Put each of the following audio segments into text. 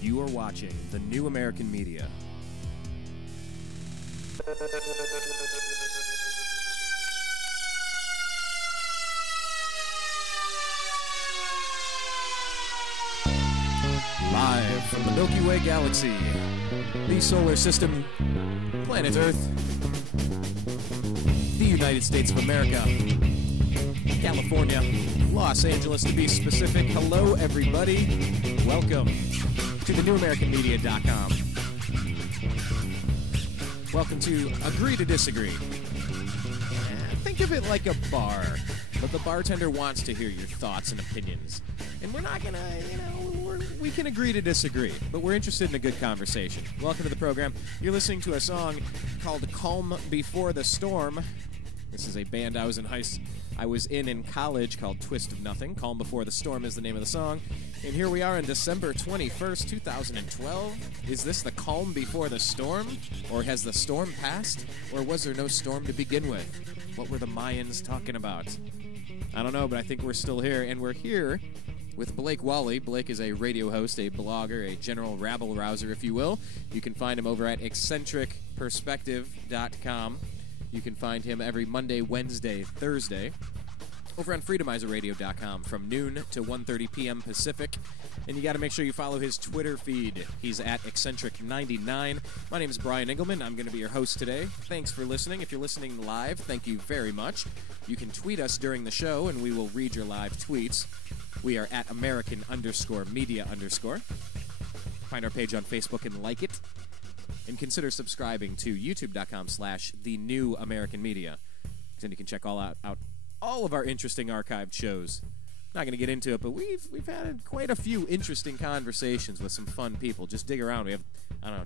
You are watching the New American Media. Live from the Milky Way galaxy, the solar system, planet Earth, the United States of America, California, Los Angeles to be specific. Hello, everybody. Welcome to the newamericanmedia.com. Welcome to Agree to Disagree. Think of it like a bar, but the bartender wants to hear your thoughts and opinions. And we're not gonna, we can agree to disagree, but we're interested in a good conversation. Welcome to the program. You're listening to a song called Calm Before the Storm. This is a band I was in college called Twist of Nothing. Calm Before the Storm is the name of the song. And here we are on December 21st, 2012. Is this the calm before the storm? Or has the storm passed? Or was there no storm to begin with? What were the Mayans talking about? I don't know, but I think we're still here. And we're here with Blake Walley. Blake is a radio host, a blogger, a general rabble-rouser, if you will. You can find him over at eccentricperspective.com. You can find him every Monday, Wednesday, Thursday over on freedomizerradio.com from noon to 1:30 p.m. Pacific. And you got to make sure you follow his Twitter feed. He's at eccentric99. My name is Brian Engelman. I'm going to be your host today. Thanks for listening. If you're listening live, thank you very much. You can tweet us during the show, and we will read your live tweets. We are at American_media_. Find our page on Facebook and like it. And consider subscribing to youtube.com/The New American Media. Then you can check out all of our interesting archived shows. Not going to get into it, but we've had quite a few interesting conversations with some fun people. Just dig around. We have,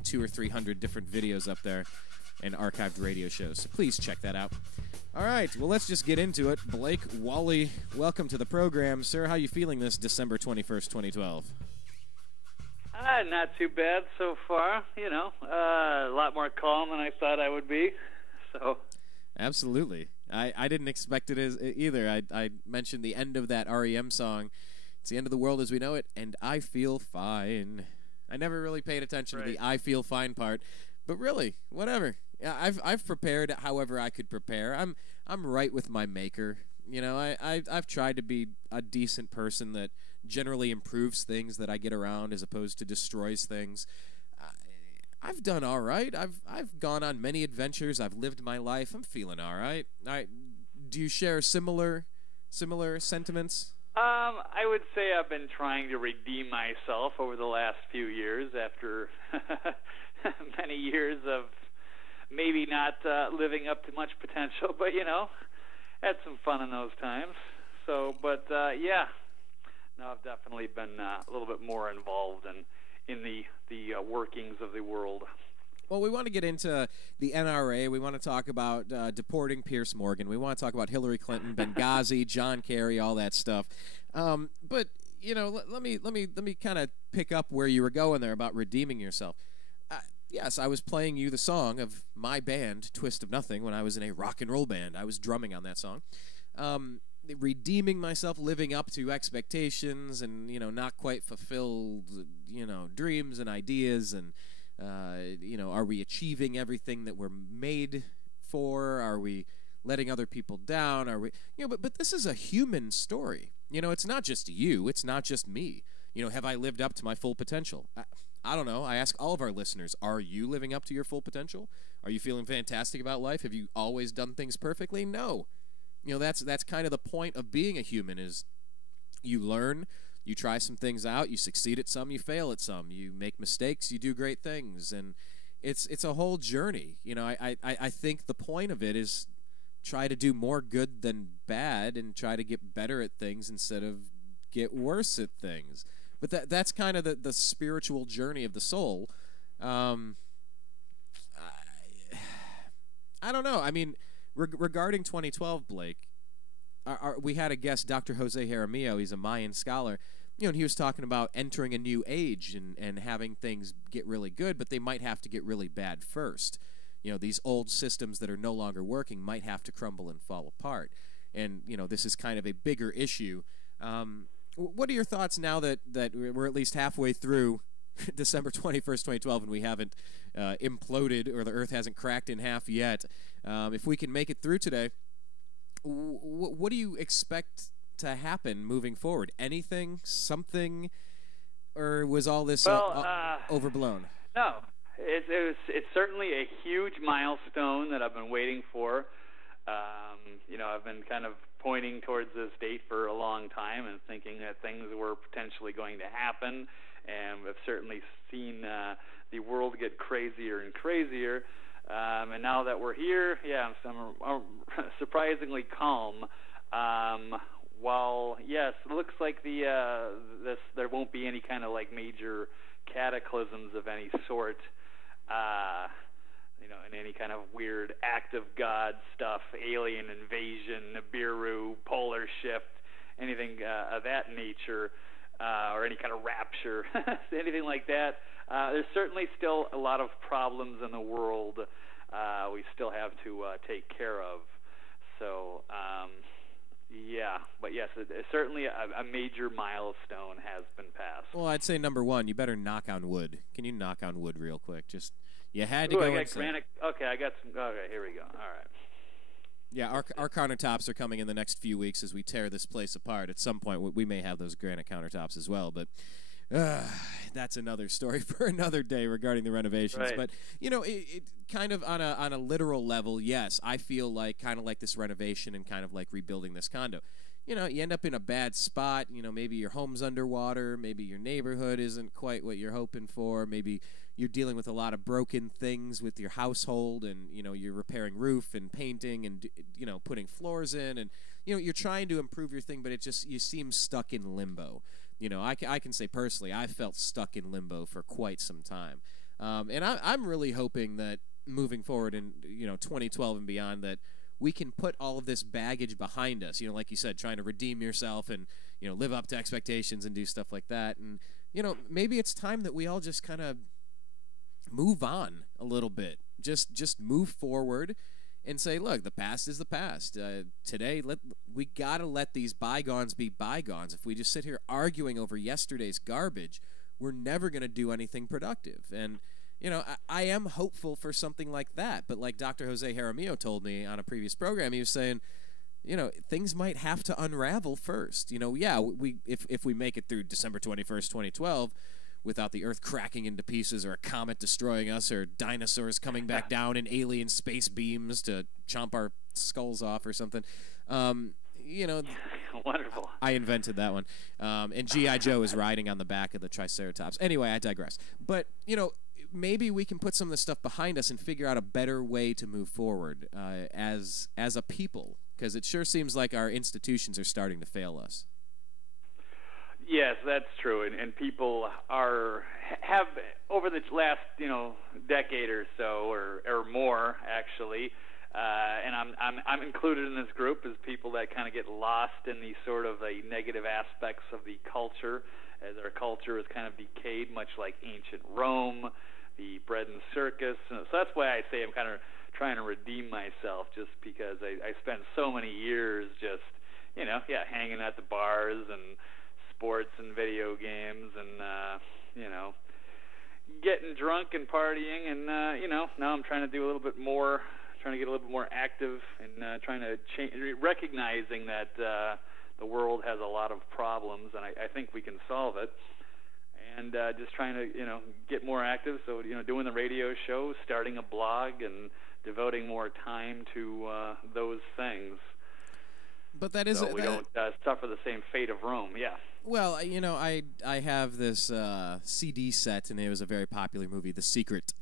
200 or 300 different videos up there and archived radio shows. So please check that out. All right, well, let's just get into it. Blake Walley, welcome to the program. Sir, how are you feeling this December 21st, 2012? Not too bad so far, a lot more calm than I thought I would be, so. Absolutely. I didn't expect it as either. I mentioned the end of that REM song. It's the end of the world as we know it, and I feel fine. I never really paid attention to the I feel fine part, but really, whatever. Yeah, I've prepared however I could prepare. I'm right with my maker. I've tried to be a decent person that generally improves things that I get around as opposed to destroys things. I've done all right. I've gone on many adventures. I've lived my life. I'm feeling all right. Do you share similar sentiments? I would say I've been trying to redeem myself over the last few years after many years of maybe not living up to much potential, but had some fun in those times. So, but yeah, no, I've definitely been a little bit more involved in the workings of the world. Well, we want to get into the NRA. We want to talk about deporting Piers Morgan. We want to talk about Hillary Clinton, Benghazi, John Kerry, all that stuff. But let me kind of pick up where you were going there about redeeming yourself. Yes, I was playing you the song of my band, Twist of Nothing, when I was in a rock and roll band. I was drumming on that song. Redeeming myself, living up to expectations and, not quite fulfilled, dreams and ideas. And, are we achieving everything that we're made for? Are we letting other people down? Are we, but this is a human story. It's not just you. It's not just me. Have I lived up to my full potential? I don't know. I ask all of our listeners, are you living up to your full potential? Are you feeling fantastic about life? Have you always done things perfectly? No. That's kind of the point of being a human is you learn, you try some things out, you succeed at some, you fail at some, you make mistakes, you do great things, and it's a whole journey. I think the point of it is try to do more good than bad and try to get better at things instead of get worse at things. But that's kind of the spiritual journey of the soul. I don't know. I mean, regarding 2012, Blake, we had a guest, Dr. Jose Jaramillo. He's a Mayan scholar. And he was talking about entering a new age and having things get really good, but they might have to get really bad first. These old systems that are no longer working might have to crumble and fall apart. And, this is kind of a bigger issue. What are your thoughts now that we're at least halfway through December 21st, 2012, and we haven't imploded or the Earth hasn't cracked in half yet. If we can make it through today, what do you expect to happen moving forward? Anything, something, or was all this overblown? No, it's certainly a huge milestone that I've been waiting for. I've been kind of pointing towards this date for a long time and thinking that things were potentially going to happen, and we've certainly seen the world get crazier and crazier. And now that we're here, I'm surprisingly calm. While yes, it looks like there won't be any kind of like major cataclysms of any sort. In any kind of weird act of God stuff, alien invasion, Nibiru, polar shift, anything of that nature, or any kind of rapture, anything like that. There's certainly still a lot of problems in the world we still have to take care of. So, but yes, certainly a major milestone has been passed. Well, I'd say number one, you better knock on wood. Can you knock on wood real quick? Just you had to go. I got granite. Okay, I got some. Okay, here we go. All right. Yeah, our countertops are coming in the next few weeks as we tear this place apart. At some point, we may have those granite countertops as well, but that's another story for another day regarding the renovations. Right. But it kind of on a literal level, yes, I feel like kind of like this renovation and kind of like rebuilding this condo. You end up in a bad spot. Maybe your home's underwater. Maybe your neighborhood isn't quite what you're hoping for. Maybe you're dealing with a lot of broken things with your household, and you're repairing roof and painting and putting floors in, and you're trying to improve your thing, but you seem stuck in limbo. I can say personally, I felt stuck in limbo for quite some time, and I'm really hoping that moving forward in 2012 and beyond, that we can put all of this baggage behind us. Like you said, trying to redeem yourself and live up to expectations and do stuff like that, and maybe it's time that we all just kind of move on a little bit. Just move forward and say, look, the past is the past. Today, we got to let these bygones be bygones. If we just sit here arguing over yesterday's garbage, we're never going to do anything productive. And, I am hopeful for something like that. But like Dr. Jose Jaramillo told me on a previous program, he was saying, things might have to unravel first. If we make it through December 21st, 2012, without the Earth cracking into pieces or a comet destroying us or dinosaurs coming back down in alien space beams to chomp our skulls off or something. Wonderful. I invented that one. And G.I. Joe is riding on the back of the Triceratops. Anyway, I digress. But, maybe we can put some of this stuff behind us and figure out a better way to move forward as a people, because it sure seems like our institutions are starting to fail us. Yes, that's true, and people have over the last decade or so, or more actually, and I'm included in this group as people that kind of get lost in the sort of the negative aspects of the culture, as our culture is kind of decayed, much like ancient Rome, the bread and circus. So that's why I say I'm kind of trying to redeem myself, just because I spent so many years just hanging at the bars and sports and video games and getting drunk and partying, and now I'm trying to do a little bit more, trying to get a little bit more active, and trying to change, recognizing that the world has a lot of problems, and I think we can solve it, and just trying to get more active. So doing the radio show, starting a blog, and devoting more time to those things. But that is so we don't suffer the same fate of Rome. Yeah. Well, I have this CD set, and it was a very popular movie, The Secret.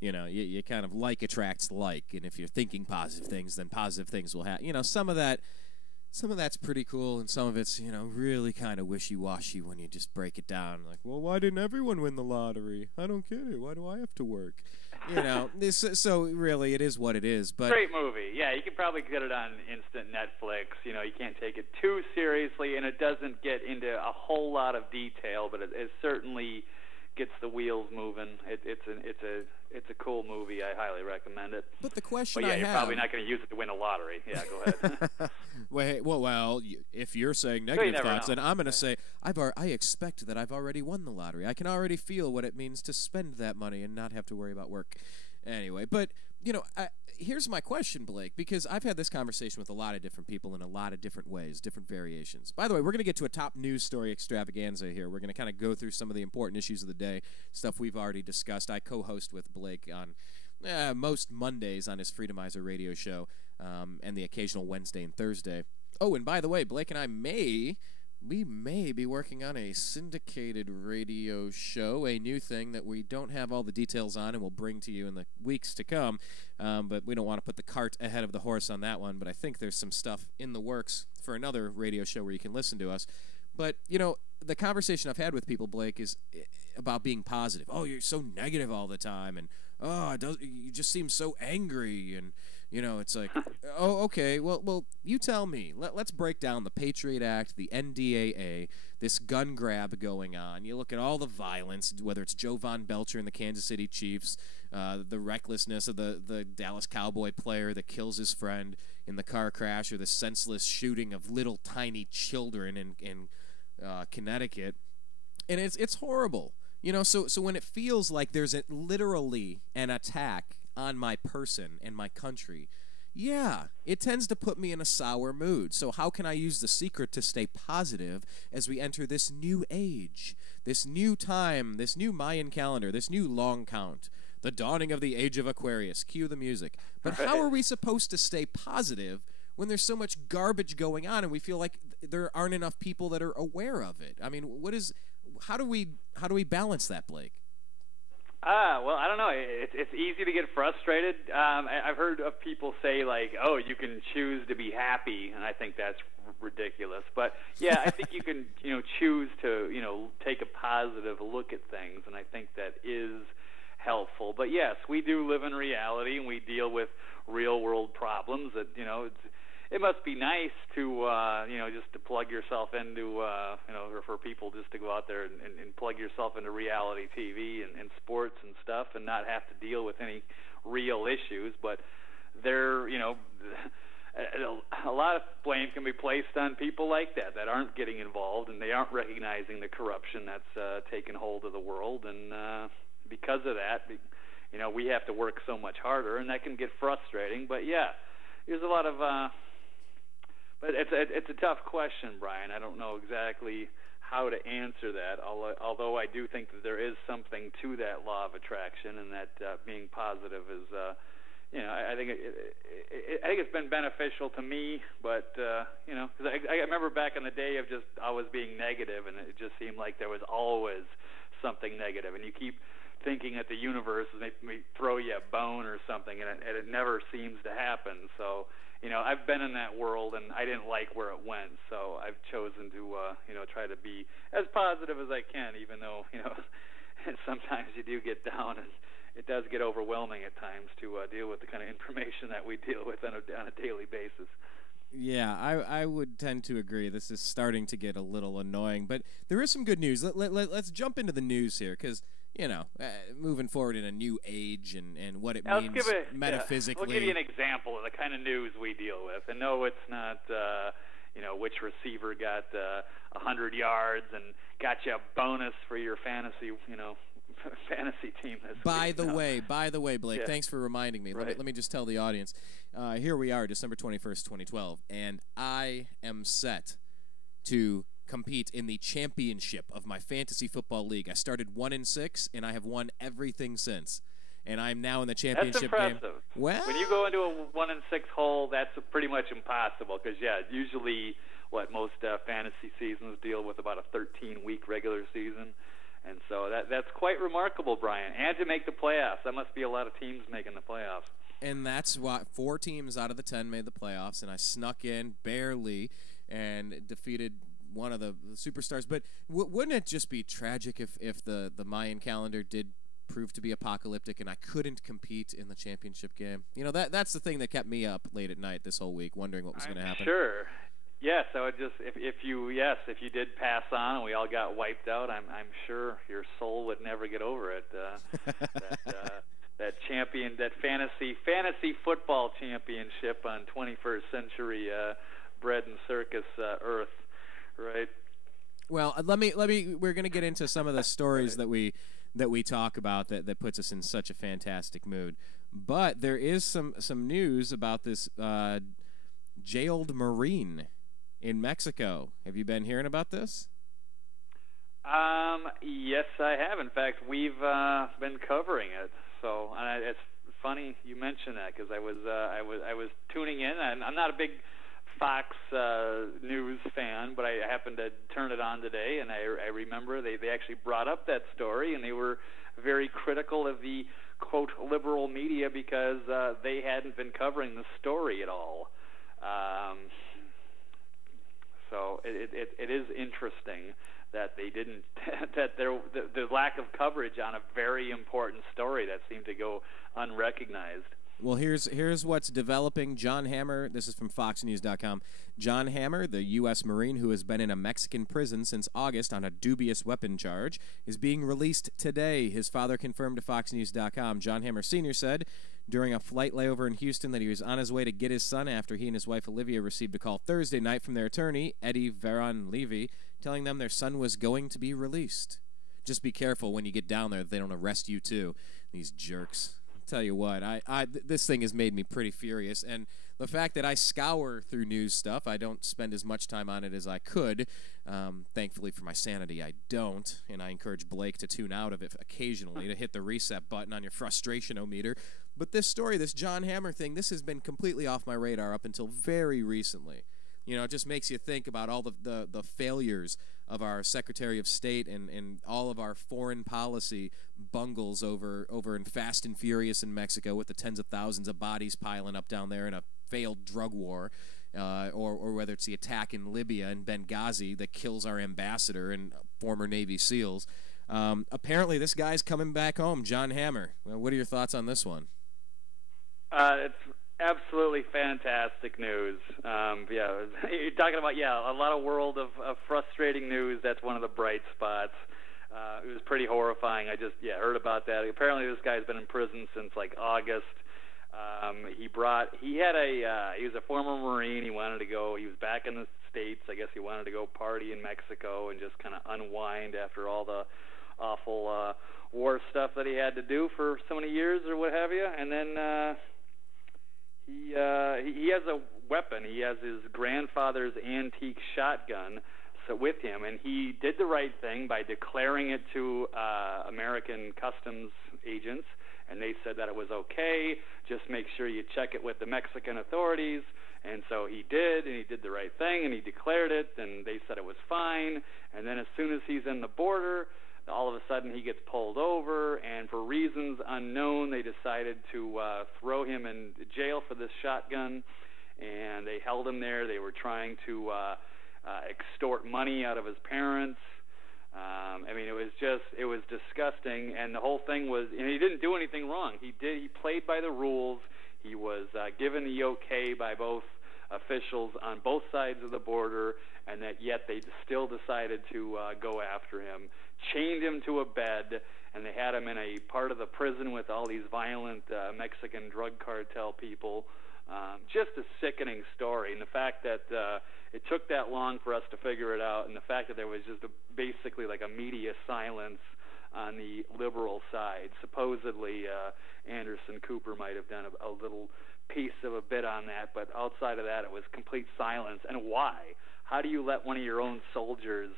You kind of like attracts like, and if you're thinking positive things, then positive things will happen. Some of that's pretty cool, and some of it's really kind of wishy-washy when you just break it down. Like, well, why didn't everyone win the lottery? I don't get it. Why do I have to work? So really, it is what it is. But great movie. Yeah, you can probably get it on instant Netflix. You can't take it too seriously, and it doesn't get into a whole lot of detail, but it certainly gets the wheels moving. It's a cool movie. I highly recommend it. But the question you're probably not going to use it to win a lottery. Yeah, go ahead. Well, if you're saying negative thoughts, then I'm going to say I expect that I've already won the lottery. I can already feel what it means to spend that money and not have to worry about work. Anyway, but here's my question, Blake, because I've had this conversation with a lot of different people in a lot of different ways, different variations. By the way, we're going to get to a top news story extravaganza here. We're going to kind of go through some of the important issues of the day, stuff we've already discussed. I co-host with Blake on most Mondays on his Freedomizer radio show, and the occasional Wednesday and Thursday. Oh, and by the way, Blake and I may be working on a syndicated radio show, a new thing that we don't have all the details on and we'll bring to you in the weeks to come. But we don't want to put the cart ahead of the horse on that one. But I think there's some stuff in the works for another radio show where you can listen to us. But, the conversation I've had with people, Blake, is about being positive. Oh, you're so negative all the time. And, you just seem so angry. And, it's like, oh, okay, well, you tell me. Let's break down the Patriot Act, the NDAA, this gun grab going on. You look at all the violence, whether it's Joe Von Belcher and the Kansas City Chiefs, the recklessness of the Dallas Cowboy player that kills his friend in the car crash, or the senseless shooting of little tiny children in Connecticut. And it's horrible. So when it feels like there's literally an attack on my person and my country, yeah, it tends to put me in a sour mood. So how can I use the secret to stay positive as we enter this new age, this new time, this new Mayan calendar, this new long count, the dawning of the age of Aquarius? Cue the music. But how are we supposed to stay positive when there's so much garbage going on and we feel like there aren't enough people that are aware of it? I mean, how do we balance that, Blake? Well, I don't know. It's easy to get frustrated. I've heard of people say, like, oh, you can choose to be happy, and I think that's ridiculous. But, yeah, I think you can, choose to, take a positive look at things, and I think that is helpful. But, yes, we do live in reality, and we deal with real-world problems that, it must be nice to, just to plug yourself into, or for people just to go out there and plug yourself into reality TV and sports and stuff and not have to deal with any real issues. But there, a lot of blame can be placed on people like that aren't getting involved and they aren't recognizing the corruption that's taken hold of the world. And because of that, we have to work so much harder, and that can get frustrating. But, yeah, there's a lot of but it's a tough question, Brian. I don't know exactly how to answer that, although I do think that there is something to that law of attraction, and that being positive is, I think it's been beneficial to me. But because I remember back in the day of just always being negative, and it just seemed like there was always something negative, and you keep thinking that the universe may throw you a bone or something, and it never seems to happen. So. I've been in that world, and I didn't like where it went, so I've chosen to, try to be as positive as I can, even though, sometimes you do get down, and it does get overwhelming at times to deal with the kind of information that we deal with on a daily basis. Yeah, I would tend to agree. This is starting to get a little annoying, but there is some good news. Let's jump into the news here, because moving forward in a new age and what it means metaphysically. We'll give you an example of the kind of news we deal with. And no, it's not, which receiver got 100 yards and got you a bonus for your fantasy, fantasy team this week. By the way, Blake, thanks for reminding me. Right. Let me just tell the audience. Here we are, December 21st, 2012, and I am set to compete in the championship of my fantasy football league. I started 1-6, and I have won everything since. And I'm now in the championship That's impressive. game. Well, when you go into a 1-6 hole, that's pretty much impossible because, usually most fantasy seasons deal with about a 13-week regular season. And so that's quite remarkable, Brian. And to make the playoffs. That must be a lot of teams making the playoffs. And that's why 4 teams out of the 10 made the playoffs, and I snuck in barely and defeated one of the superstars. But wouldn't it just be tragic if the Mayan calendar did prove to be apocalyptic and I couldn't compete in the championship game? That's the thing that kept me up late at night this whole week, wondering what was going to happen. Sure. Yes, I would just if you did pass on and we all got wiped out, I'm sure your soul would never get over it. That champion, that fantasy football championship on 21st century bread and circus Earth, right? Well, let me. We're going to get into some of the stories that we talk about that puts us in such a fantastic mood. But there is some news about this jailed Marine in Mexico. Have you been hearing about this? Yes, I have. In fact, we've been covering it. So it's funny you mention that because I was tuning in. And I'm not a big Fox News fan, but I happened to turn it on today, and I remember they actually brought up that story, and they were very critical of the quote liberal media because they hadn't been covering the story at all. So it is interesting that they didn't that the lack of coverage on a very important story that seemed to go unrecognized. Well, here's what's developing. Jon Hammar, this is from FoxNews.com. Jon Hammar, the U.S. Marine who has been in a Mexican prison since August on a dubious weapon charge, is being released today. His father confirmed to FoxNews.com. Jon Hammar Sr. said during a flight layover in Houston that he was on his way to get his son after he and his wife Olivia received a call Thursday night from their attorney, Eddie Veron Levy, telling them their son was going to be released. Just be careful when you get down there that they don't arrest you too. These jerks. Tell you what, this thing has made me pretty furious, and the fact that I scour through news stuff, I don't spend as much time on it as I could. Thankfully for my sanity, I don't, and I encourage Blake to tune out of it occasionally, to hit the reset button on your frustration-o-meter. But this story, this Jon Hammar thing, this has been completely off my radar up until very recently. You know, it just makes you think about all the failures of our Secretary of State and all of our foreign policy bungles over in Fast and Furious in Mexico with the tens of thousands of bodies piling up down there in a failed drug war, or whether it's the attack in Libya and Benghazi that kills our ambassador and former Navy SEALs. Apparently this guy's coming back home, Jon Hammar. Well, what are your thoughts on this one? It's absolutely fantastic news. You're talking about a lot of world of frustrating news. That's one of the bright spots. It was pretty horrifying. I just heard about that. Apparently, this guy's been in prison since like August. He was a former Marine. He wanted to go. He was back in the States. I guess he wanted to go party in Mexico and just kind of unwind after all the awful war stuff that he had to do for so many years or what have you. And then he has a weapon. He has his grandfather's antique shotgun with him, and he did the right thing by declaring it to American customs agents, and they said that it was okay. Just make sure you check it with the Mexican authorities. And so he did, and he did the right thing, and he declared it, and they said it was fine. And then as soon as he's in the border, all of a sudden he gets pulled over, and for reasons unknown, they decided to throw him in jail for this shotgun, and they held him there. They were trying to extort money out of his parents. It was disgusting, and the whole thing was, and he didn't do anything wrong. He played by the rules. He was given the okay by both officials on both sides of the border, and that yet they still decided to go after him, chained him to a bed, and they had him in a part of the prison with all these violent Mexican drug cartel people. Just a sickening story, and the fact that it took that long for us to figure it out, and the fact that there was just basically like a media silence on the liberal side. Supposedly, Anderson Cooper might have done a little piece of a bit on that, but outside of that, it was complete silence. And why? How do you let one of your own soldiers,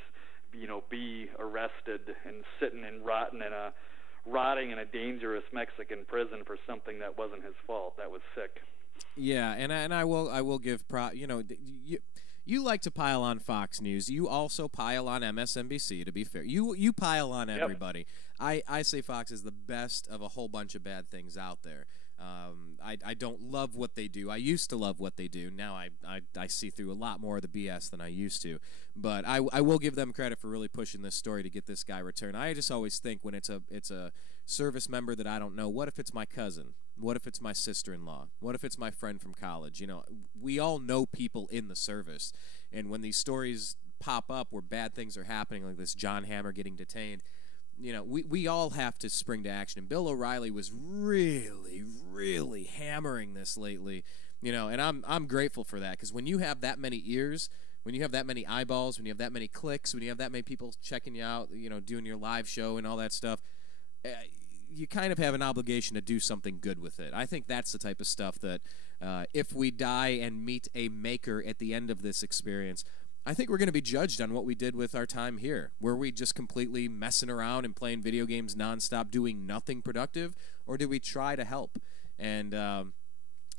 be arrested and sitting and rotting in a dangerous Mexican prison for something that wasn't his fault? That was sick. Yeah, and I will give you like to pile on Fox News. You also pile on MSNBC, to be fair. You pile on everybody. Yep. I say Fox is the best of a whole bunch of bad things out there. I don't love what they do. I used to love what they do. Now I see through a lot more of the BS than I used to. But I will give them credit for really pushing this story to get this guy returned. I just always think when it's a service member that I don't know, what if it's my cousin? What if it's my sister-in-law? What if it's my friend from college? We all know people in the service. And when these stories pop up where bad things are happening, like this Jon Hammar getting detained, we all have to spring to action. And Bill O'Reilly was really, really hammering this lately, and I'm grateful for that, because when you have that many ears, when you have that many eyeballs, when you have that many clicks, when you have that many people checking you out, doing your live show and all that stuff, you kind of have an obligation to do something good with it. I think that's the type of stuff that if we die and meet a maker at the end of this experience, I think we're going to be judged on what we did with our time here. Were we just completely messing around and playing video games nonstop, doing nothing productive, or did we try to help? And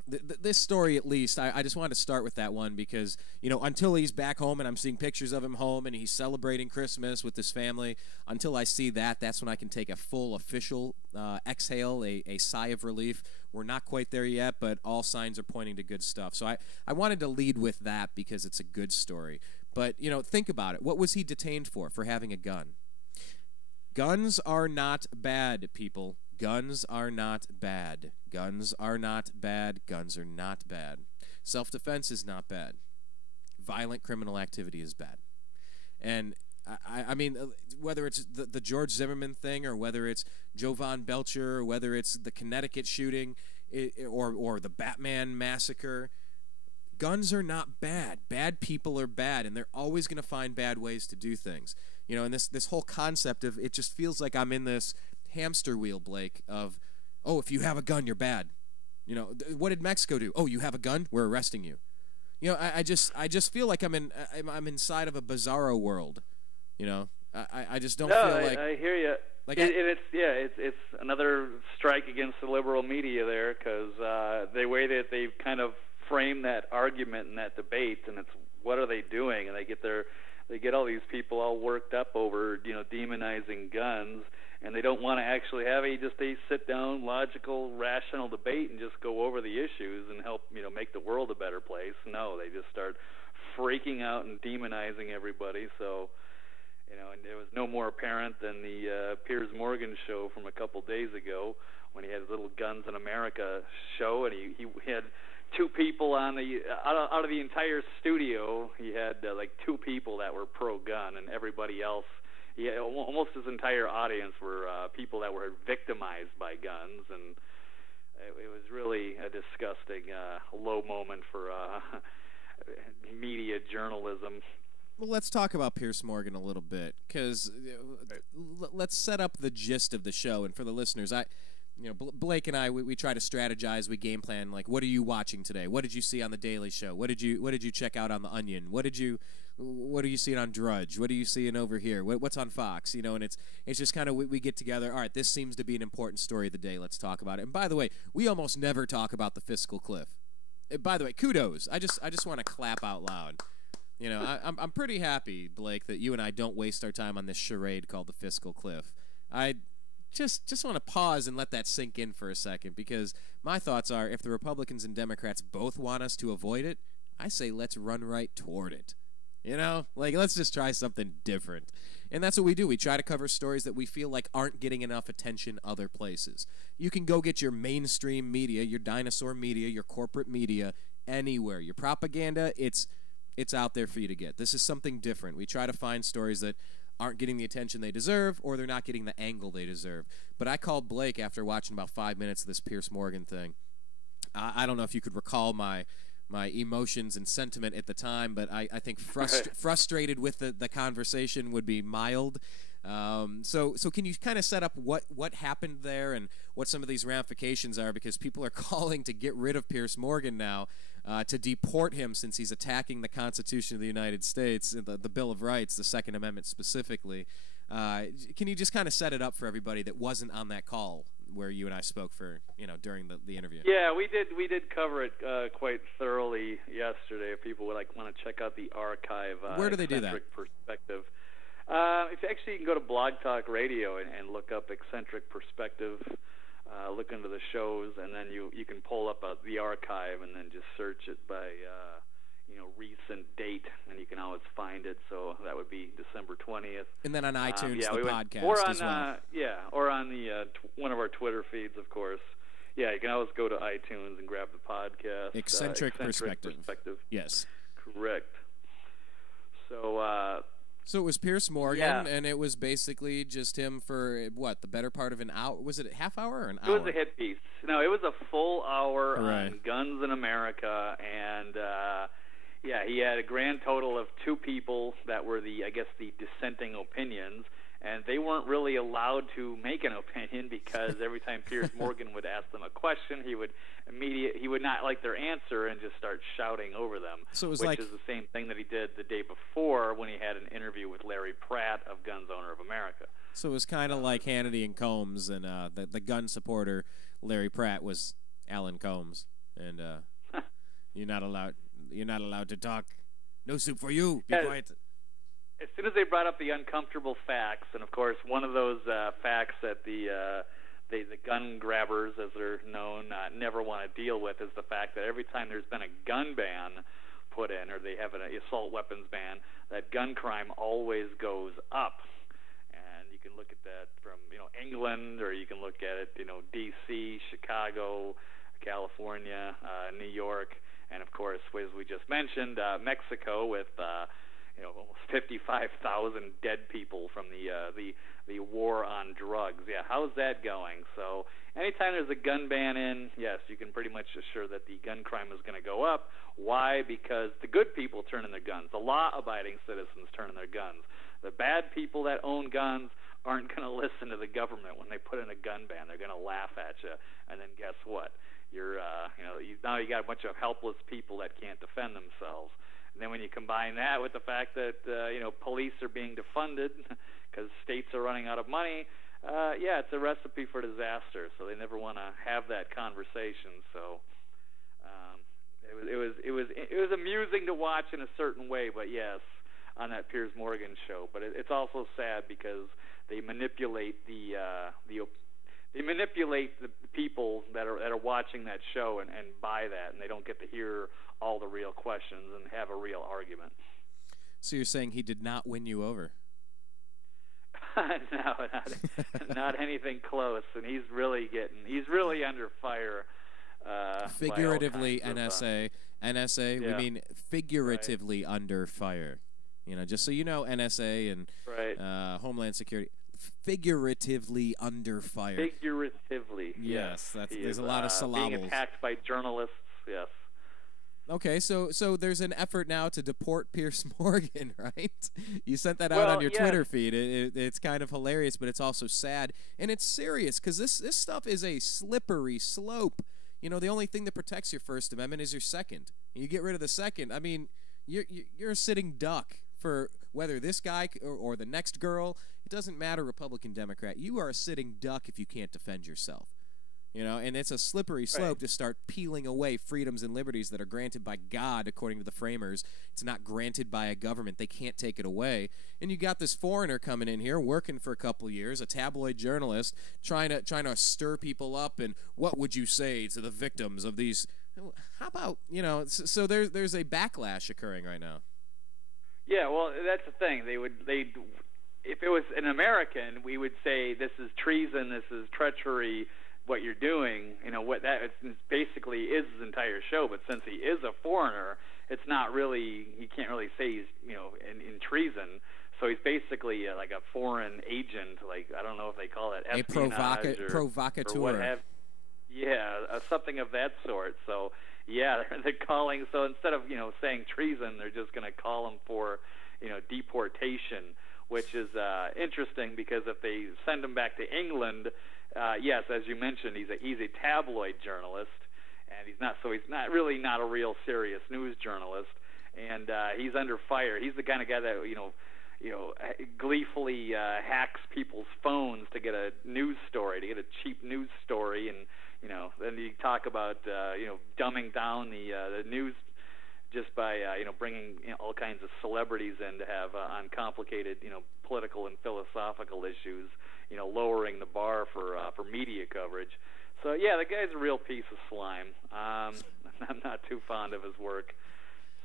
this story, at least, I just wanted to start with that one because, until he's back home and I'm seeing pictures of him home and he's celebrating Christmas with his family, until I see that, that's when I can take a full official exhale, a sigh of relief. We're not quite there yet, but all signs are pointing to good stuff. So I wanted to lead with that because it's a good story. But, think about it. What was he detained for? For having a gun. Guns are not bad, people. Guns are not bad. Guns are not bad. Guns are not bad. Self-defense is not bad. Violent criminal activity is bad. And I mean, whether it's the George Zimmerman thing, or whether it's Jovan Belcher, or whether it's the Connecticut shooting, or the Batman massacre, guns are not bad. Bad people are bad, and they're always going to find bad ways to do things. And this whole concept of, it just feels like I'm in this hamster wheel, Blake, of, oh, if you have a gun, you're bad. What did Mexico do? Oh, you have a gun? We're arresting you. I just feel like I'm inside of a bizarro world. I just don't feel like. I hear you. Like it's another strike against the liberal media there, because the way that they've kind of framed that argument and that debate, and it's, what are they doing? And they get all these people all worked up over demonizing guns, and they don't want to actually have a sit down, logical, rational debate and just go over the issues and help make the world a better place. No, they just start freaking out and demonizing everybody. So. And it was no more apparent than the Piers Morgan show from a couple days ago, when he had his little Guns in America show, and he had two people on out of the entire studio. He had like two people that were pro-gun, and everybody else, almost his entire audience were people that were victimized by guns, and it was really a disgusting low moment for media journalism. Well, let's talk about Piers Morgan a little bit, because let's set up the gist of the show. And for the listeners, Blake and I, we try to strategize, we game plan. Like, what are you watching today? What did you see on the Daily Show? What did you check out on The Onion? What are you seeing on Drudge? What are you seeing over here? What's on Fox? And it's just kind of, we get together. All right, this seems to be an important story of the day. Let's talk about it. And by the way, we almost never talk about the fiscal cliff. By the way, kudos. I just want to clap out loud. I'm pretty happy, Blake, that you and I don't waste our time on this charade called the fiscal cliff. I just want to pause and let that sink in for a second, because my thoughts are, if the Republicans and Democrats both want us to avoid it, I say let's run right toward it. Let's just try something different. And that's what we do. We try to cover stories that we feel like aren't getting enough attention other places. You can go get your mainstream media, your dinosaur media, your corporate media, anywhere. Your propaganda, it's out there for you to get. This is something different. We try to find stories that aren't getting the attention they deserve, or they're not getting the angle they deserve. But I called Blake after watching about 5 minutes of this Piers Morgan thing. I don't know if you could recall my emotions and sentiment at the time, but I think frustrated with the conversation would be mild. So can you kind of set up what happened there and what some of these ramifications are, because people are calling to get rid of Piers Morgan now, to deport him, since he's attacking the Constitution of the United States, the Bill of Rights, the Second Amendment specifically. Can you just kind of set it up for everybody that wasn't on that call where you and I spoke for, during the interview? Yeah, we did cover it quite thoroughly yesterday. If people would want to check out the archive, where do they do that? Perspective. If actually, you can go to Blog Talk Radio and look up Eccentric Perspective. Look into the shows, and then you can pull up the archive, and then just search it by recent date, and you can always find it. So that would be December 20th. And then on iTunes, the podcast or on, as well. Or on the one of our Twitter feeds, of course. Yeah, you can always go to iTunes and grab the podcast. Eccentric Perspective. Perspective. Yes. Correct. So it was Piers Morgan, and it was basically just him for, what, the better part of an hour? Was it a half hour or an hour? It was a hit piece. No, it was a full hour on guns in America, and, he had a grand total of 2 people that were the dissenting opinions, and they weren't really allowed to make an opinion because every time Piers Morgan would ask them a question, he would not like their answer and just start shouting over them, which is the same thing that he did the day before when he had an interview with Larry Pratt of Guns Owner of America. So it was kind of like Hannity and Combs, and the gun supporter Larry Pratt was Alan Combs, and you're not allowed to talk. No soup for you. Be quiet. As soon as they brought up the uncomfortable facts, and of course one of those facts that the gun grabbers, as they're known, never want to deal with, is the fact that every time there's been a gun ban put in, or they have an assault weapons ban, that gun crime always goes up. And you can look at that from England, or you can look at it D.C., Chicago, California, New York, and of course, as we just mentioned, Mexico with almost 55,000 dead people from the war on drugs. Yeah, how's that going? So anytime there's a gun ban in, yes, you can pretty much assure that the gun crime is going to go up. Why? Because the good people turn in their guns. The law-abiding citizens turn in their guns. The bad people that own guns aren't going to listen to the government when they put in a gun ban. They're going to laugh at you, and then guess what? You're now you got a bunch of helpless people that can't defend themselves. And then when you combine that with the fact that police are being defunded because states are running out of money, it's a recipe for disaster. So they never want to have that conversation. So it was amusing to watch in a certain way, but yes, on that Piers Morgan show. But it's also sad because they manipulate the people that are watching that show and buy that, and they don't get to hear all the real questions and have a real argument. So you're saying he did not win you over? No, not anything close, and he's really under fire. Figuratively, NSA, we mean figuratively under fire. Just so you know, NSA and Homeland Security. Figuratively under fire. Figuratively, yes. There's a lot of syllables. Being attacked by journalists, yes. Okay, so there's an effort now to deport Piers Morgan, right? You sent that out on your Twitter feed. It's kind of hilarious, but it's also sad, and it's serious because this stuff is a slippery slope. The only thing that protects your First Amendment is your Second. You get rid of the Second, I mean, you're a sitting duck for whether this guy or the next girl. It doesn't matter, Republican, Democrat. You are a sitting duck if you can't defend yourself. And it's a slippery slope to start peeling away freedoms and liberties that are granted by God, according to the framers. It's not granted by a government. They can't take it away. And you got this foreigner coming in here, working for a couple of years, a tabloid journalist, trying to stir people up. And what would you say to the victims of these? How about, so there's a backlash occurring right now. Yeah, well, that's the thing. If it was an American, we would say this is treason, this is treachery, what you're doing. What that basically is his entire show. But since he is a foreigner, it's not really. He can't really say he's in treason. So he's basically like a foreign agent. Like I don't know if they call it espionage provocateur. Or what have. Yeah, something of that sort. So. Yeah, they're calling. So instead of saying treason, they're just going to call him for deportation, which is interesting because if they send him back to England, yes, as you mentioned, he's a tabloid journalist, and he's not really a real serious news journalist, and he's under fire. He's the kind of guy that gleefully hacks people's phones to get a news story, to get a cheap news story, and then you talk about dumbing down the news just by bringing all kinds of celebrities in to have on complicated political and philosophical issues, lowering the bar for media coverage. So yeah, the guy's a real piece of slime. I'm not too fond of his work.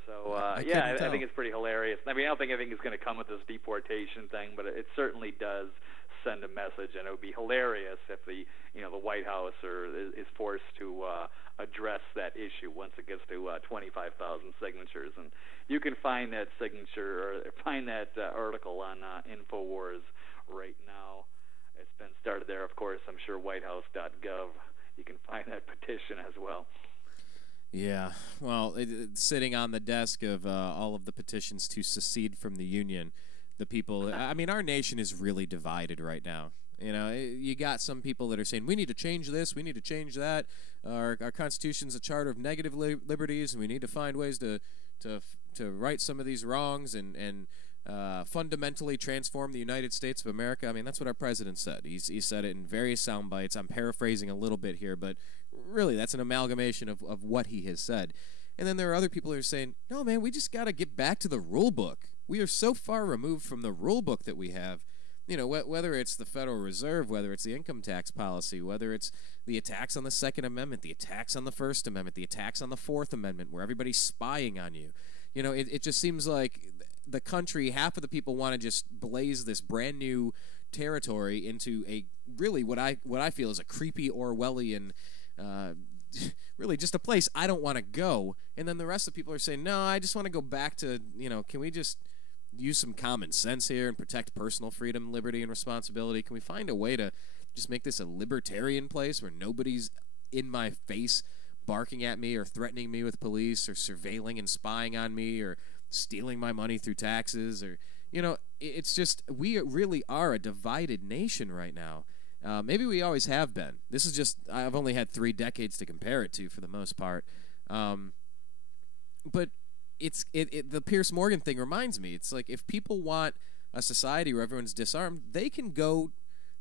So I think it's pretty hilarious. I mean, I don't think he's going to come with this deportation thing, but it certainly does send a message, and it would be hilarious if the White House is forced to address that issue once it gets to 25,000 signatures. And you can find that article on Infowars right now. It's been started there, of course. I'm sure whitehouse.gov. You can find that petition as well. Yeah, well, sitting on the desk of all of the petitions to secede from the Union, the people, I mean, our nation is really divided right now. You know, you got some people that are saying, we need to change this, we need to change that, our Constitution's a charter of negative liberties, and we need to find ways to right some of these wrongs and fundamentally transform the United States of America. I mean, that's what our president said. He said it in various sound bites. I'm paraphrasing a little bit here, but really, that's an amalgamation of what he has said. And then there are other people who are saying, no, man, we just got to get back to the rule book. We are so far removed from the rule book that we have. You know, whether it's the Federal Reserve, whether it's the income tax policy, whether it's the attacks on the Second Amendment, the attacks on the First Amendment, the attacks on the Fourth Amendment, where everybody's spying on you. You know, it just seems like the country, half of the people want to just blaze this brand new territory into a really what I feel is a creepy Orwellian really just a place I don't want to go. And then the rest of the people are saying, no, I just want to go back to, can we just use some common sense here and protect personal freedom, liberty, and responsibility? Can we find a way to just make this a libertarian place where nobody's in my face barking at me or threatening me with police or surveilling and spying on me or stealing my money through taxes? Or, it's just, we really are a divided nation right now. Maybe we always have been. This is just, I've only had 3 decades to compare it to for the most part. But the Piers Morgan thing reminds me, it's like if people want a society where everyone's disarmed, they can go,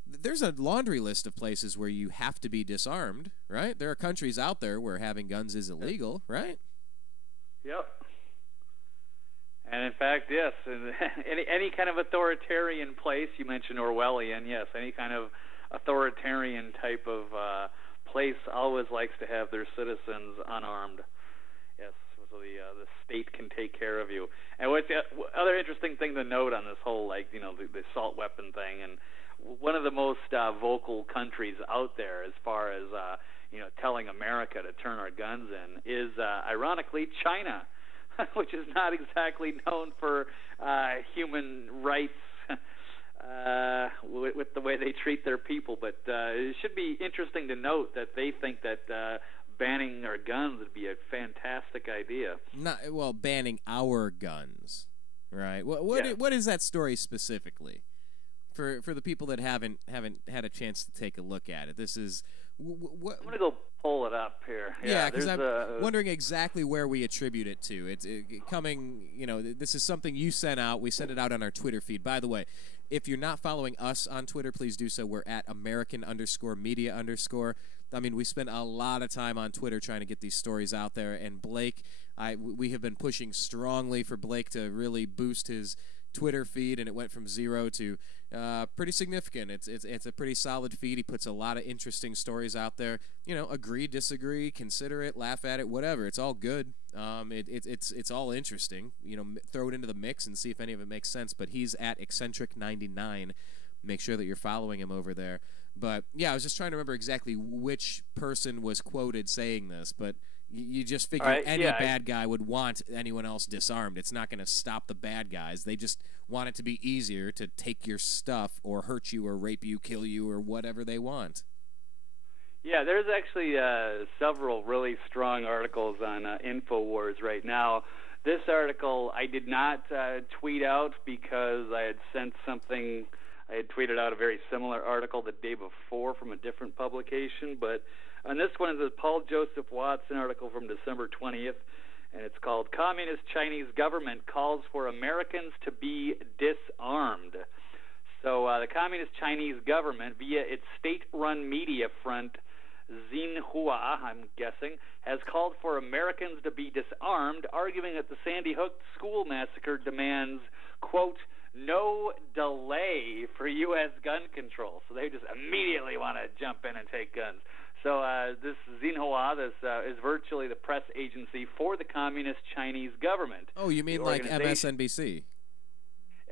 there's a laundry list of places where you have to be disarmed, right? There are countries out there where having guns is illegal, right? Yep. And in fact, yes, any kind of authoritarian place, you mentioned Orwellian, yes, any kind of authoritarian type of place always likes to have their citizens unarmed. Yes, so the state can take care of you. And what's the other interesting thing to note on this whole, the assault weapon thing, and one of the most vocal countries out there as far as, telling America to turn our guns in is, ironically, China, which is not exactly known for human rights with the way they treat their people. But it should be interesting to note that they think that banning our guns would be a fantastic idea. Banning our guns, right? What is that story specifically? For the people that haven't had a chance to take a look at it, this is what I'm going to go pull it up here. Yeah, because I'm wondering exactly where we attribute it to. It's coming. This is something you sent out. We sent it out on our Twitter feed. By the way, if you're not following us on Twitter, please do so. We're at American_media_. I mean, we spend a lot of time on Twitter trying to get these stories out there. And Blake, we have been pushing strongly for Blake to really boost his Twitter feed, and it went from 0 to pretty significant. It's a pretty solid feed. He puts a lot of interesting stories out there. Agree, disagree, consider it, laugh at it, whatever. It's all good. It's all interesting. Throw it into the mix and see if any of it makes sense. But he's at Eccentric99. Make sure that you're following him over there. But yeah, I was just trying to remember exactly which person was quoted saying this, but you just figure bad guy would want anyone else disarmed. It's not going to stop the bad guys. They just want it to be easier to take your stuff or hurt you or rape you, kill you, or whatever they want. Yeah, there's actually several really strong articles on Infowars right now. This article I did not tweet out because I had sent something. I had tweeted out a very similar article the day before from a different publication, but on this one is a Paul Joseph Watson article from December 20th, and it's called Communist Chinese Government Calls for Americans to Be Disarmed. So the Communist Chinese government, via its state-run media front, Xinhua, I'm guessing, has called for Americans to be disarmed, arguing that the Sandy Hook school massacre demands, quote, no delay for U.S. gun control. So they just immediately want to jump in and take guns. So this Xinhua, is virtually the press agency for the Communist Chinese government. Oh, you mean like MSNBC?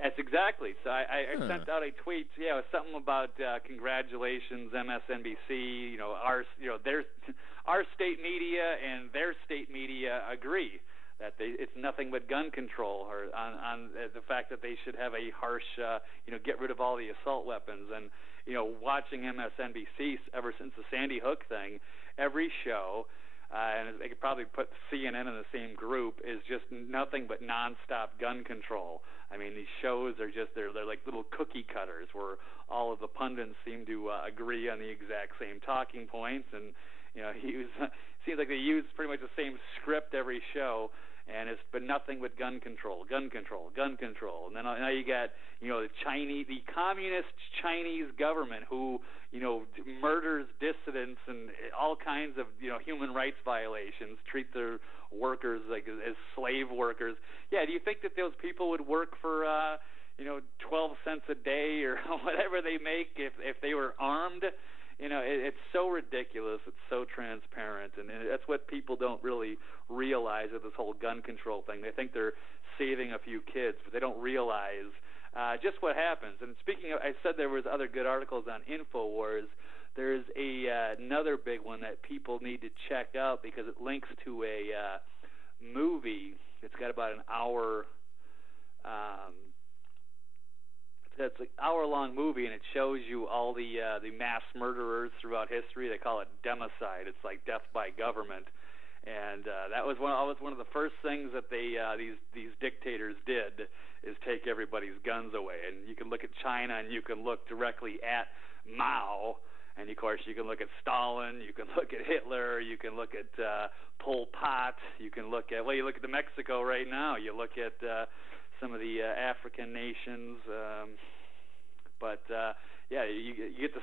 That's exactly. So I sent out a tweet. Yeah, it was something about congratulations, MSNBC. Our state media and their state media agree that it's nothing but gun control, or on the fact that they should have a harsh, get rid of all the assault weapons. And watching MSNBC ever since the Sandy Hook thing, every show. And they could probably put CNN in the same group, is just nothing but nonstop gun control. I mean, these shows are just they're like little cookie cutters where all of the pundits seem to agree on the exact same talking points, and seems like they use pretty much the same script every show. And it's but nothing but gun control, gun control, gun control. And then now you got the communist Chinese government who murders dissidents and all kinds of human rights violations, treat their workers like as slave workers. Yeah, do you think that those people would work for 12 cents a day or whatever they make if they were armed? It's so ridiculous. It's so transparent, and that's what people don't really realize with this whole gun control thing. They think they're saving a few kids, but they don't realize just what happens. And speaking of, I said there was other good articles on InfoWars. There's another big one that people need to check out because it links to a movie. It's got about an hour. It's an hour-long movie, and it shows you all the mass murderers throughout history. They call it democide. It's like death by government, and that was one of the first things that these dictators did, is take everybody's guns away. And you can look at China, and you can look directly at Mao, and of course you can look at Stalin, you can look at Hitler, you can look at Pol Pot, you can look at you look at Mexico right now. You look at some of the African nations, but you get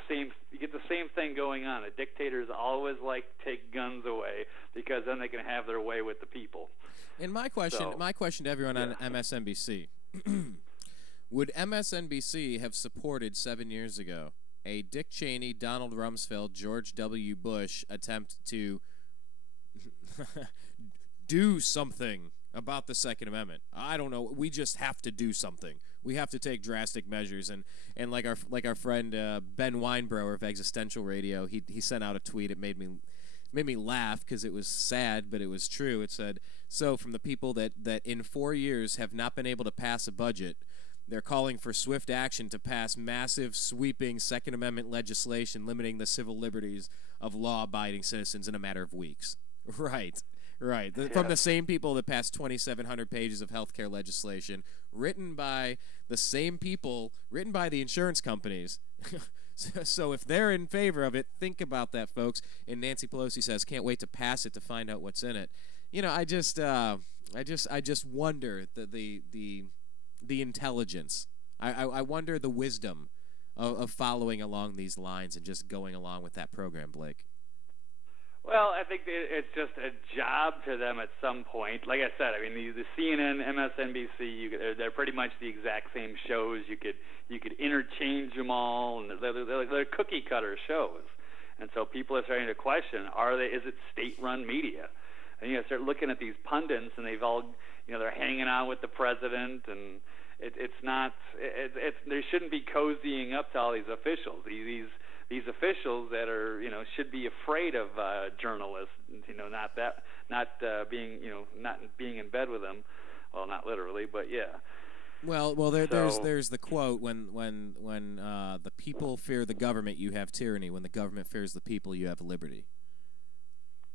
the same thing going on. The dictators always like to take guns away because then they can have their way with the people. And my question to everyone on MSNBC: would MSNBC have supported 7 years ago a Dick Cheney, Donald Rumsfeld, George W. Bush attempt to do something about the Second Amendment? I don't know. We just have to do something. We have to take drastic measures. And like our friend Ben Weinbrower of Existential Radio, he sent out a tweet. It made me laugh because it was sad, but it was true. It said, so from the people that in 4 years have not been able to pass a budget, they're calling for swift action to pass massive, sweeping Second Amendment legislation limiting the civil liberties of law-abiding citizens in a matter of weeks. Right. From the same people that passed 2,700 pages of healthcare legislation, written by the same people, written by the insurance companies. So if they're in favor of it, think about that, folks. And Nancy Pelosi says, "Can't wait to pass it to find out what's in it." I just wonder the intelligence. I wonder the wisdom of following along these lines and just going along with that program, Blake. Well, I think it's just a job to them at some point. Like I said, I mean, the CNN, MSNBC, they're pretty much the exact same shows. You could interchange them all, and they're cookie cutter shows. And so people are starting to question: is it state-run media? And start looking at these pundits, and they've all, they're hanging out with the president, and it's not. They shouldn't be cozying up to all these officials. These officials that are, should be afraid of journalists, not being in bed with them. Well, not literally, but yeah. Well, there's the quote: when the people fear the government, you have tyranny. When the government fears the people, you have liberty.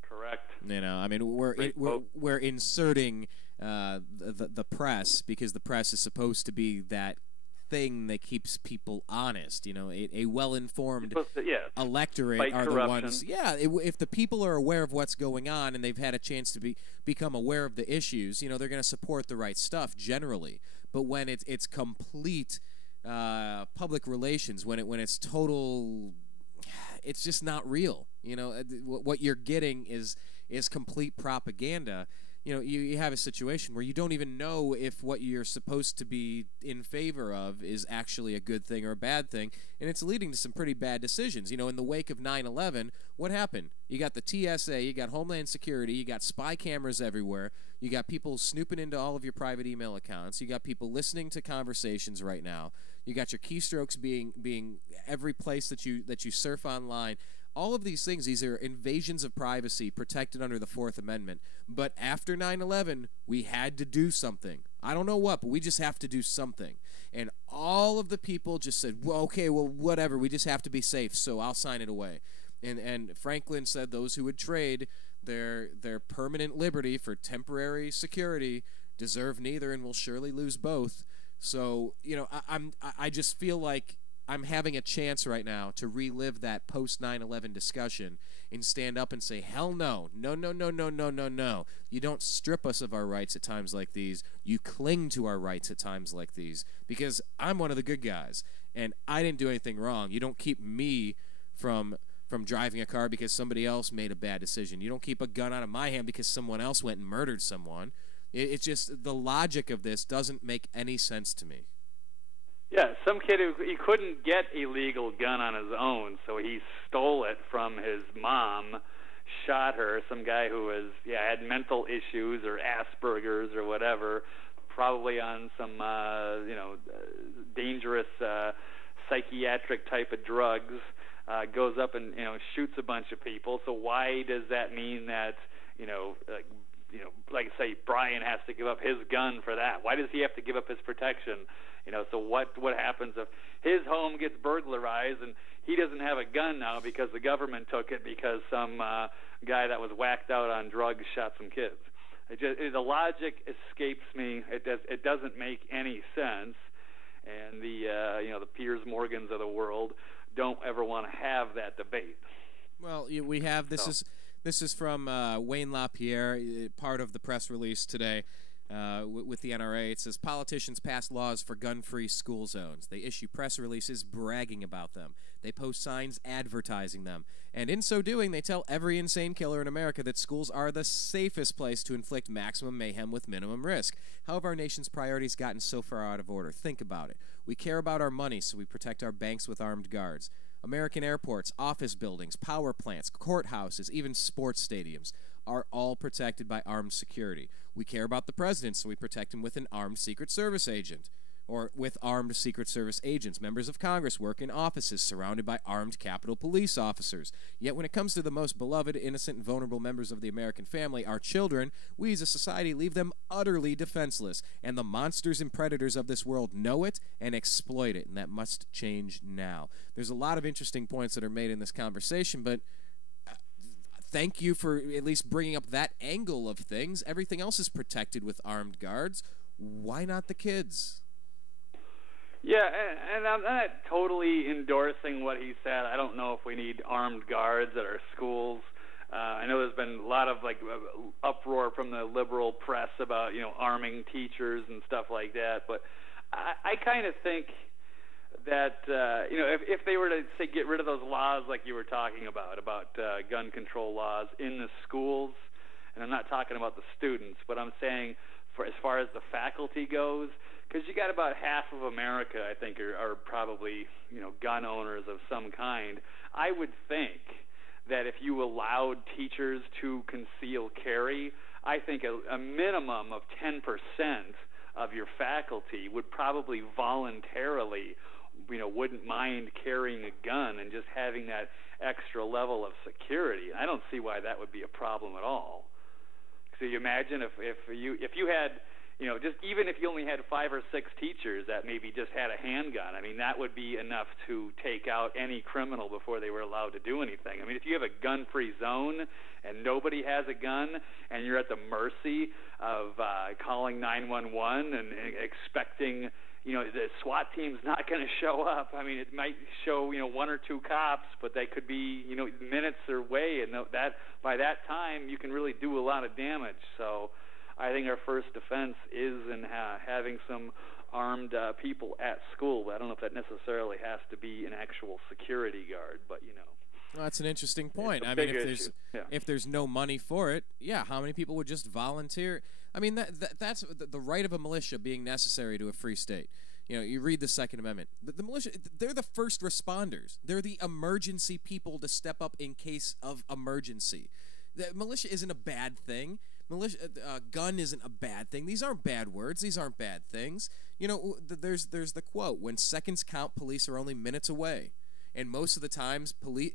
Correct. I mean, we're inserting the press because the press is supposed to be that thing that keeps people honest. A well-informed electorate fight are corruption. The ones. Yeah, if the people are aware of what's going on and they've had a chance to become aware of the issues, they're going to support the right stuff generally. But when it's complete public relations, when it's total, it's just not real. What you're getting is complete propaganda. you have a situation where you don't even know if what you're supposed to be in favor of is actually a good thing or a bad thing, and it's leading to some pretty bad decisions. In the wake of 9/11, what happened? You got the TSA, you got Homeland Security, you got spy cameras everywhere, you got people snooping into all of your private email accounts, you got people listening to conversations right now, you got your keystrokes being every place that you surf online. All of these things, these are invasions of privacy protected under the Fourth Amendment. But after 9/11, we had to do something. I don't know what, but we just have to do something. And all of the people just said, well, okay, well, whatever, we just have to be safe, so I'll sign it away. And Franklin said those who would trade their permanent liberty for temporary security deserve neither and will surely lose both. So, I just feel like I'm having a chance right now to relive that post 9/11 discussion and stand up and say, hell no. No. You don't strip us of our rights at times like these. You cling to our rights at times like these, because I'm one of the good guys and I didn't do anything wrong. You don't keep me from driving a car because somebody else made a bad decision. You don't keep a gun out of my hand because someone else went and murdered someone. It's just the logic of this doesn't make any sense to me. Yeah, some kid he couldn't get a legal gun on his own, so he stole it from his mom, shot her. Some guy who had mental issues or Asperger's or whatever, probably on some dangerous psychiatric type of drugs, goes up and shoots a bunch of people. So why does that mean that like say Brian has to give up his gun for that? Why does he have to give up his protection? So what happens if his home gets burglarized and he doesn't have a gun now because the government took it because some guy that was whacked out on drugs shot some kids? The logic escapes me. It doesn't make any sense. And the Piers Morgans of the world don't ever want to have that debate. Well, we have this is from Wayne LaPierre, part of the press release today. With the NRA, it says politicians pass laws for gun-free school zones. They issue press releases bragging about them. They post signs advertising them. And in so doing, they tell every insane killer in America that schools are the safest place to inflict maximum mayhem with minimum risk. How have our nation's priorities gotten so far out of order? Think about it. We care about our money, so we protect our banks with armed guards. American airports, office buildings, power plants, courthouses, even sports stadiums are all protected by armed security. We care about the president, so we protect him with an armed Secret Service agent, or with armed Secret Service agents. Members of Congress work in offices surrounded by armed Capitol Police officers. Yet when it comes to the most beloved, innocent, and vulnerable members of the American family, our children, we as a society leave them utterly defenseless, and the monsters and predators of this world know it and exploit it, and that must change now. There's a lot of interesting points that are made in this conversation, but thank you for at least bringing up that angle of things. Everything else is protected with armed guards. Why not the kids? Yeah, and I'm not totally endorsing what he said. I don't know if we need armed guards at our schools. I know there's been a lot of uproar from the liberal press about arming teachers and stuff like that. But I kind of think that if they were to say get rid of those laws like you were talking about gun control laws in the schools, and I'm not talking about the students, but I'm saying for as far as the faculty goes, because you got about half of America, I think, are probably gun owners of some kind. I would think that if you allowed teachers to conceal carry, I think a minimum of 10% of your faculty would probably voluntarily wouldn't mind carrying a gun and just having that extra level of security. I don't see why that would be a problem at all. So you imagine if you had just even if you only had 5 or 6 teachers that maybe just had a handgun, I mean, that would be enough to take out any criminal before they were allowed to do anything. I mean, if you have a gun-free zone and nobody has a gun and you're at the mercy of calling 911 and expecting the SWAT team's not going to show up. I mean, it might show 1 or 2 cops, but they could be minutes away, and that by that time you can really do a lot of damage. So I think our first defense is in having some armed people at school. I don't know if that necessarily has to be an actual security guard, but Well, that's an interesting point. I big mean, issue. if there's no money for it, yeah, how many people would just volunteer? I mean, that's the right of a militia being necessary to a free state. You know, you read the Second Amendment. The militia, they're the first responders. They're the emergency people to step up in case of emergency. The militia isn't a bad thing. Militia, gun isn't a bad thing. These aren't bad words. These aren't bad things. You know, there's the quote: "When seconds count, police are only minutes away." And most of the times, police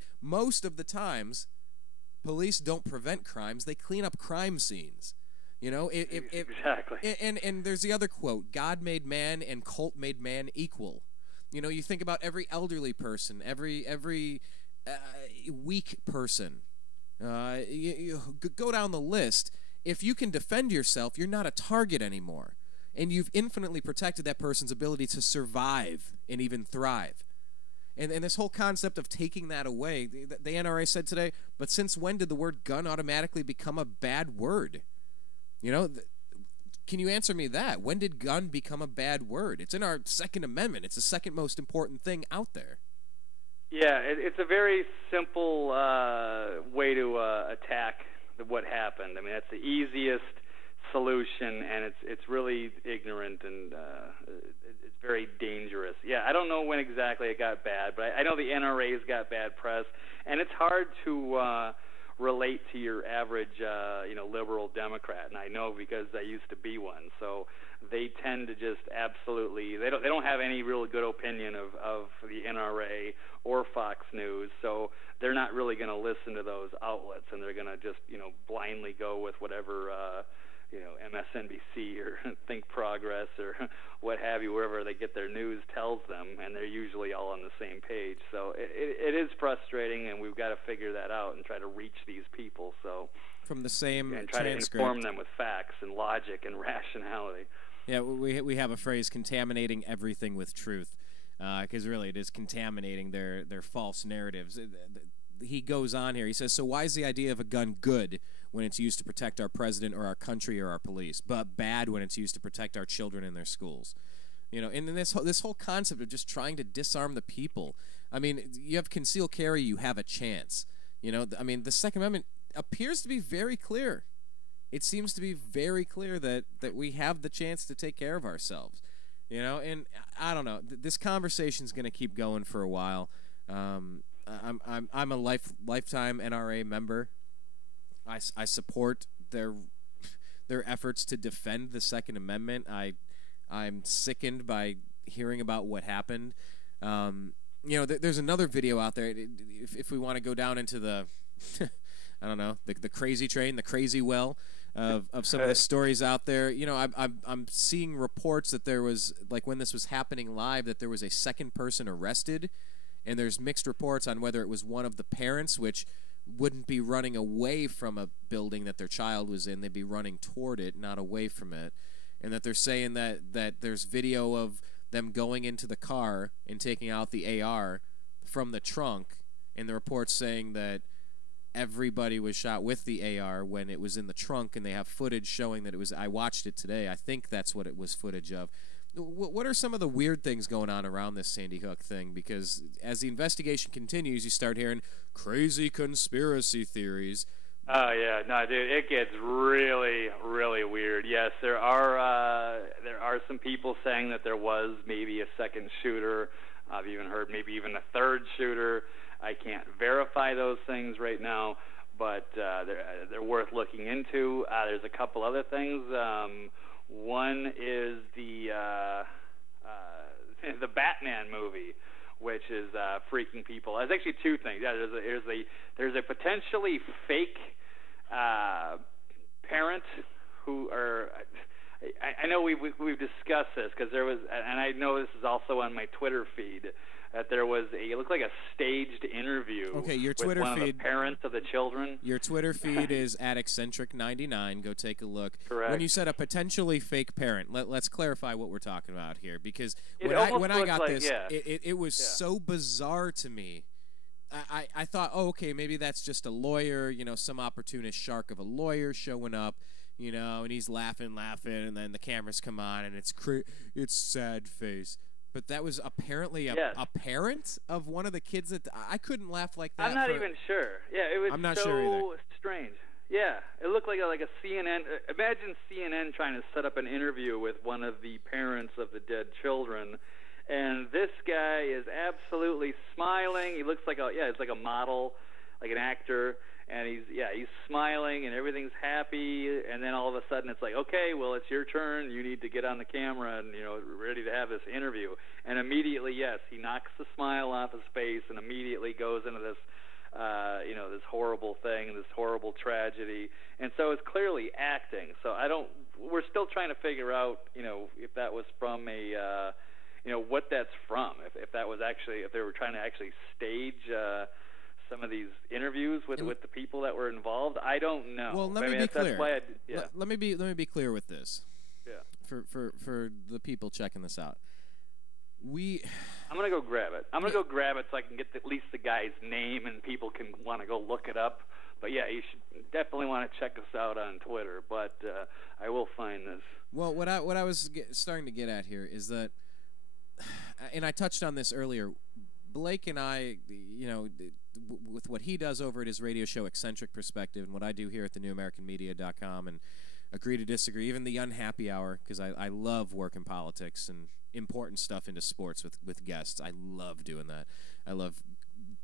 don't prevent crimes; they clean up crime scenes. You know, exactly. And there's the other quote: "God made man, and cult made man equal." You know, you think about every elderly person, every weak person. You go down the list. If you can defend yourself, you're not a target anymore, and you've infinitely protected that person's ability to survive and even thrive. And this whole concept of taking that away, the NRA said today, but since when did the word gun automatically become a bad word? You know, can you answer me that? When did gun become a bad word? It's in our Second Amendment. It's the second most important thing out there. Yeah, it's a very simple way to attack what happened. I mean, that's the easiest solution, and it's really ignorant, and it's very dangerous. Yeah, I don't know when exactly it got bad, but I know the NRA's got bad press, and it's hard to relate to your average, liberal Democrat, and I know because I used to be one. So they tend to just absolutely they don't have any real good opinion of the NRA or Fox News. So they're not really going to listen to those outlets, and they're going to just blindly go with whatever MSNBC or Think Progress or what have you, wherever they get their news tells them, and they're usually all on the same page. So it is frustrating, and we've got to figure that out and try to reach these people. So from the same and try transcript, to inform them with facts and logic and rationality. Yeah, we have a phrase: contaminating everything with truth, because really it is contaminating their false narratives. He goes on here. He says, "So why is the idea of a gun good when it's used to protect our president or our country or our police, but bad when it's used to protect our children in their schools?" You know, and this whole concept of just trying to disarm the people. I mean, you have concealed carry, you have a chance. You know, I mean, the Second Amendment appears to be very clear. It seems to be very clear that we have the chance to take care of ourselves. You know, and I don't know. This conversation's going to keep going for a while. I'm a lifetime NRA member. I support their efforts to defend the Second Amendment. I'm sickened by hearing about what happened. There's another video out there. If we want to go down into the, I don't know, the crazy train, the crazy well of some of the stories out there. You know, I'm seeing reports that there was, like when this was happening live, that there was a second person arrested, and there's mixed reports on whether it was one of the parents, which wouldn't be running away from a building that their child was in. They'd be running toward it, not away from it. And that they're saying that there's video of them going into the car and taking out the AR from the trunk, and the report's saying that everybody was shot with the AR when it was in the trunk, and they have footage showing that it was. I watched it today. I think that's what it was footage of. What are some of the weird things going on around this Sandy Hook thing? Because as the investigation continues, you start hearing crazy conspiracy theories. Oh, yeah. No, dude, it gets really, really weird. Yes, there are some people saying that there was maybe a second shooter. I've even heard maybe even a third shooter. I can't verify those things right now, but they're worth looking into. There's a couple other things. One is the Batman movie, which is freaking people. There's actually two things. Yeah, there's a potentially fake parent who are. I know we've discussed this because there was, and I know this is also on my Twitter feed, that there was it looked like a staged interview. Okay, your Twitter with one feed, of the parents of the children. Your Twitter feed is at Eccentric99. Go take a look. Correct. When you said a potentially fake parent, let's clarify what we're talking about here, because when I got this, it was so bizarre to me. I thought, oh, okay, maybe that's just a lawyer, some opportunist shark of a lawyer showing up, and he's laughing, and then the cameras come on, and it's sad face. But that was apparently yes. a parent of one of the kids that I couldn't laugh like that. I'm not even sure. Yeah, it was I'm not so sure either. strange. Yeah, it looked like a CNN. Imagine CNN trying to set up an interview with one of the parents of the dead children, and this guy is absolutely smiling. He looks like it's like a model, like an actor, and he's smiling and everything's happy. And then all of a sudden it's like, okay, well, it's your turn. You need to get on the camera and ready to have this interview. And immediately, yes, he knocks the smile off his face and immediately goes into this. This horrible thing, this horrible tragedy, and so it's clearly acting. So we're still trying to figure out, if that was from what that's from. If that was actually, if they were trying to actually stage some of these interviews with the people that were involved. I don't know. Well, let me be clear. Let me be clear with this. Yeah. For the people checking this out. I'm going to go grab it. I'm going to go grab it so I can get at least the guy's name and people can want to go look it up. But, yeah, you should definitely want to check us out on Twitter. But I will find this. Well, what I was starting to get at here is that, and I touched on this earlier, Blake and I, with what he does over at his radio show, Eccentric Perspective, and what I do here at thenewamericanmedia.com, and agree to disagree, even the Unhappy Hour, because I love working politics and important stuff into sports with guests. I love doing that. I love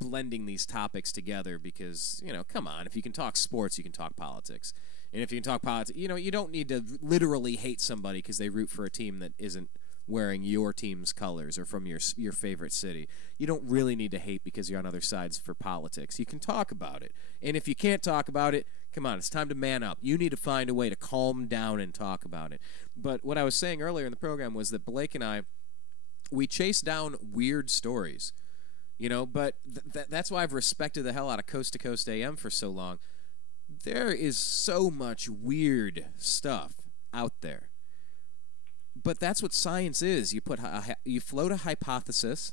blending these topics together because, come on, if you can talk sports, you can talk politics. And if you can talk politics, you don't need to literally hate somebody because they root for a team that isn't wearing your team's colors or from your favorite city. You don't really need to hate because you're on other sides for politics. You can talk about it. And if you can't talk about it, come on, it's time to man up. You need to find a way to calm down and talk about it. But what I was saying earlier in the program was that Blake and I, we chase down weird stories, but that's why I've respected the hell out of Coast to Coast AM for so long. There is so much weird stuff out there. But that's what science is. You float a hypothesis.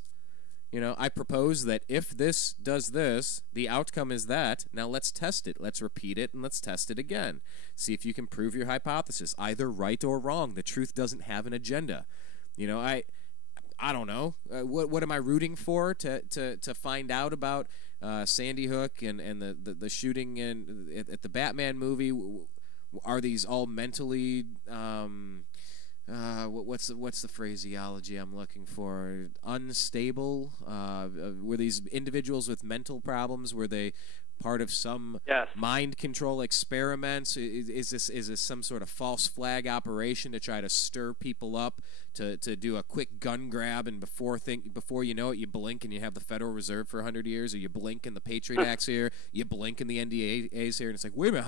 I propose that if this does this, the outcome is that. Now let's test it. Let's repeat it, and let's test it again. See if you can prove your hypothesis, either right or wrong. The truth doesn't have an agenda. I don't know. What am I rooting for to find out about Sandy Hook and the shooting at the Batman movie? Are these all mentally? What's the phraseology I'm looking for? Unstable? Were these individuals with mental problems? Were they part of some mind control experiments? Is this some sort of false flag operation to try to stir people up to do a quick gun grab, and before you know it, you blink and you have the Federal Reserve for 100 years, or you blink and the Patriot Act's here, you blink and the NDAA's here, and it's like, wait a minute,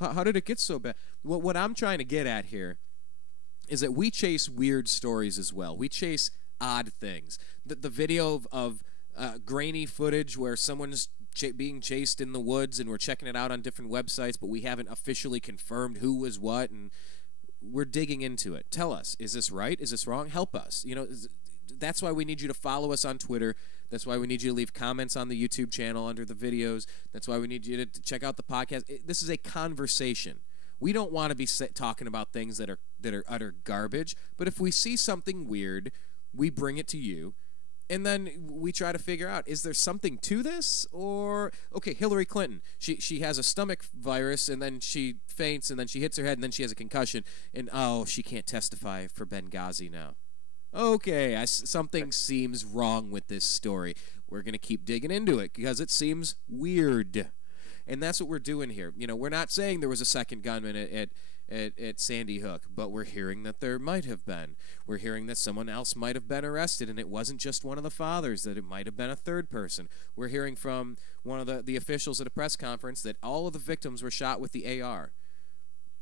how did it get so bad? What I'm trying to get at here is that we chase weird stories as well. We chase odd things. The video of grainy footage where someone's being chased in the woods, and we're checking it out on different websites, but we haven't officially confirmed who was what, and we're digging into it. Tell us, is this right? Is this wrong? Help us. That's why we need you to follow us on Twitter. That's why we need you to leave comments on the YouTube channel under the videos. That's why we need you to check out the podcast. This is a conversation. We don't want to be talking about things that are utter garbage, but if we see something weird, we bring it to you, and then we try to figure out, is there something to this? Or, okay, Hillary Clinton, she has a stomach virus, and then she faints, and then she hits her head, and then she has a concussion, and she can't testify for Benghazi now. Okay, something seems wrong with this story. We're going to keep digging into it because it seems weird. And that's what we're doing here. We're not saying there was a second gunman at Sandy Hook, but we're hearing that there might have been. We're hearing that someone else might have been arrested, and it wasn't just one of the fathers, that it might have been a third person. We're hearing from one of the officials at a press conference that all of the victims were shot with the AR.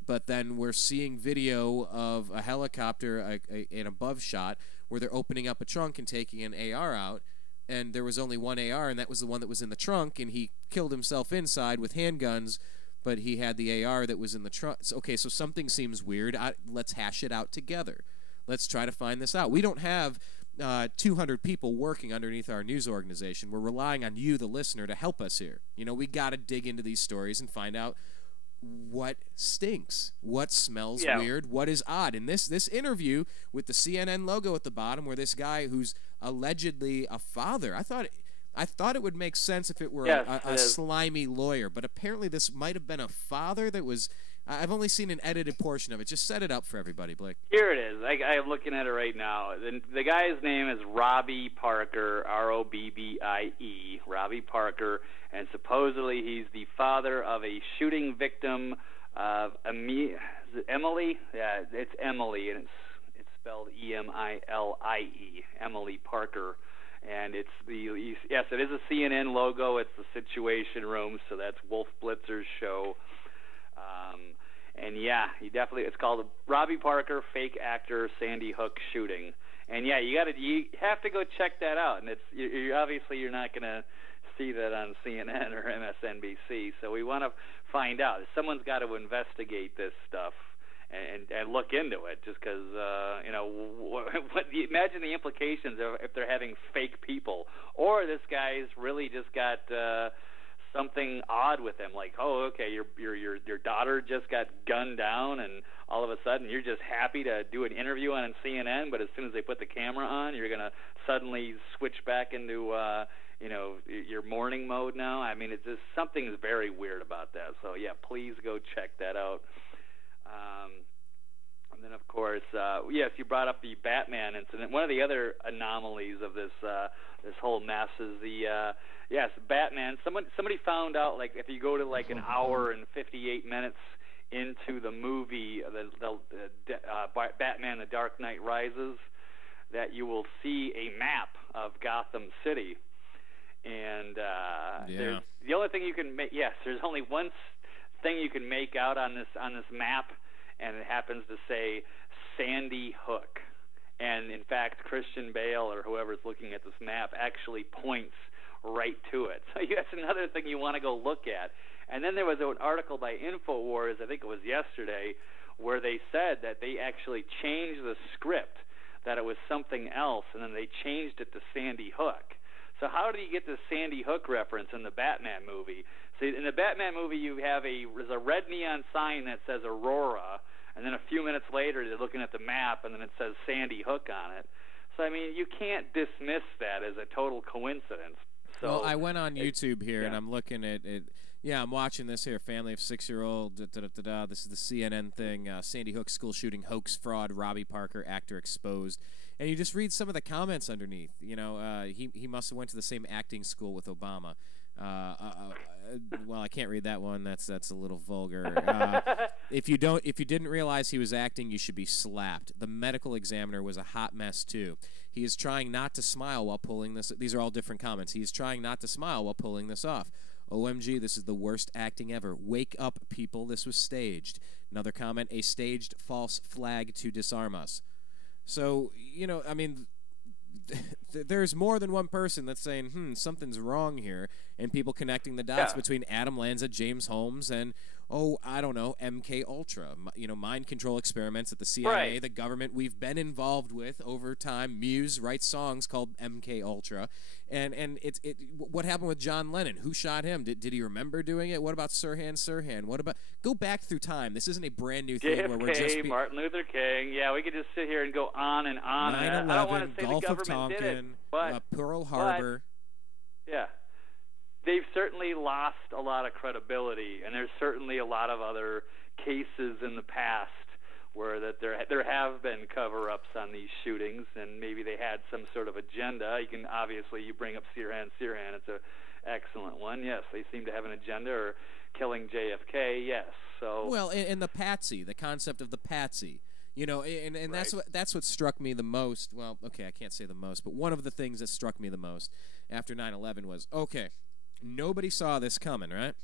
But then we're seeing video of a helicopter, an above shot, where they're opening up a trunk and taking an AR out, and there was only one AR, and that was the one that was in the trunk, and he killed himself inside with handguns, but he had the AR that was in the trunk. Okay, so something seems weird. Let's hash it out together. Let's try to find this out. We don't have 200 people working underneath our news organization. We're relying on you, the listener, to help us here. We got to dig into these stories and find out what stinks, what smells weird, what is odd. And this interview with the CNN logo at the bottom, where this guy who's allegedly a father, I thought it would make sense if it were a slimy lawyer, but apparently this might have been a father that was. I've only seen an edited portion of it. Just set it up for everybody, Blake. Here it is. I'm looking at it right now. The guy's name is Robbie Parker, R-O-B-B-I-E, Robbie Parker, and supposedly he's the father of a shooting victim of Emily. Yeah, it's Emily, and it's spelled E-M-I-L-I-E, Emily Parker. And it is a CNN logo. It's the Situation Room, so that's Wolf Blitzer's show. And yeah, it's called Robbie Parker, Fake Actor, Sandy Hook Shooting. And yeah, you have to go check that out. And you're not going to see that on CNN or MSNBC. So we want to find out. Someone's got to investigate this stuff and look into it. Just because imagine the implications of if they're having fake people, or this guy's really just got something odd with him, like, oh, okay, your daughter just got gunned down, and all of a sudden you're just happy to do an interview on CNN, but as soon as they put the camera on, you're going to suddenly switch back into your mourning mode now. I mean, it's just something's very weird about that. So yeah, please go check that out. And then, of course, yes, you brought up the Batman incident. One of the other anomalies of this whole mess is Batman. Somebody found out, like, if you go to like an hour and 58 minutes into the movie, Batman: The Dark Knight Rises, that you will see a map of Gotham City, and there's the only thing you can make. Yes, there's only one thing you can make out on this map, and it happens to say Sandy Hook. And in fact, Christian Bale or whoever's looking at this map actually points right to it. So that's another thing you want to go look at. And then there was an article by InfoWars, I think it was yesterday, where they said that they actually changed the script, that it was something else, and then they changed it to Sandy Hook. So how do you get the Sandy Hook reference in the Batman movie? See, in the Batman movie, there's a red neon sign that says Aurora, and then a few minutes later, they're looking at the map, and then it says Sandy Hook on it. So, I mean, you can't dismiss that as a total coincidence. So, well, I went on YouTube here, and I'm looking at it. Yeah, I'm watching this here. Family of 6-year-old. This is the CNN thing. Sandy Hook school shooting hoax fraud. Robbie Parker, actor exposed. And you just read some of the comments underneath. He must have went to the same acting school with Obama. Well, I can't read that one. That's a little vulgar. If you didn't realize he was acting, you should be slapped. The medical examiner was a hot mess too. He is trying not to smile while pulling this. These are all different comments. He is trying not to smile while pulling this off. OMG, this is the worst acting ever. Wake up, people. This was staged. Another comment, a staged false flag to disarm us. So, I mean, there's more than one person that's saying, something's wrong here, and people connecting the dots between Adam Lanza, James Holmes, and, I don't know, MK Ultra. Mind control experiments at the CIA, the government we've been involved with over time. Muse writes songs called MK Ultra, and what happened with John Lennon? Who shot him? Did he remember doing it? What about Sirhan? What about go back through time? This isn't a brand new thing JFK, where we're just Martin Luther King. Yeah, we could just sit here and go on and on. 9/11, I don't want to say Gulf the of government did it, Tonkin, Pearl Harbor. They've certainly lost a lot of credibility, and there's certainly a lot of other cases in the past where that there have been cover-ups on these shootings, and maybe they had some sort of agenda. You bring up Sirhan. It's an excellent one. Yes, they seem to have an agenda, or killing JFK. Yes. So and the patsy, the concept of the patsy. And that's what struck me the most. Well, okay, I can't say the most, but one of the things that struck me the most after 9/11 was, okay, nobody saw this coming, right?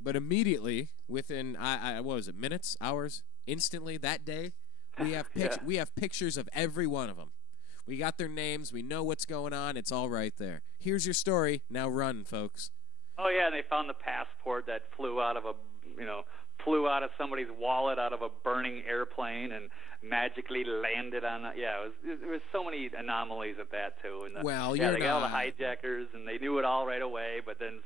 But immediately, within what was it, minutes, hours, instantly that day, we have we have pictures of every one of them. We got their names. We know what's going on. It's all right there. Here's your story. Now run, folks. Oh yeah, and they found the passport that flew out of a flew out of somebody's wallet out of a burning airplane and magically landed on. Yeah, there was so many anomalies at that too. And they got all the hijackers, and they knew it all right away. But then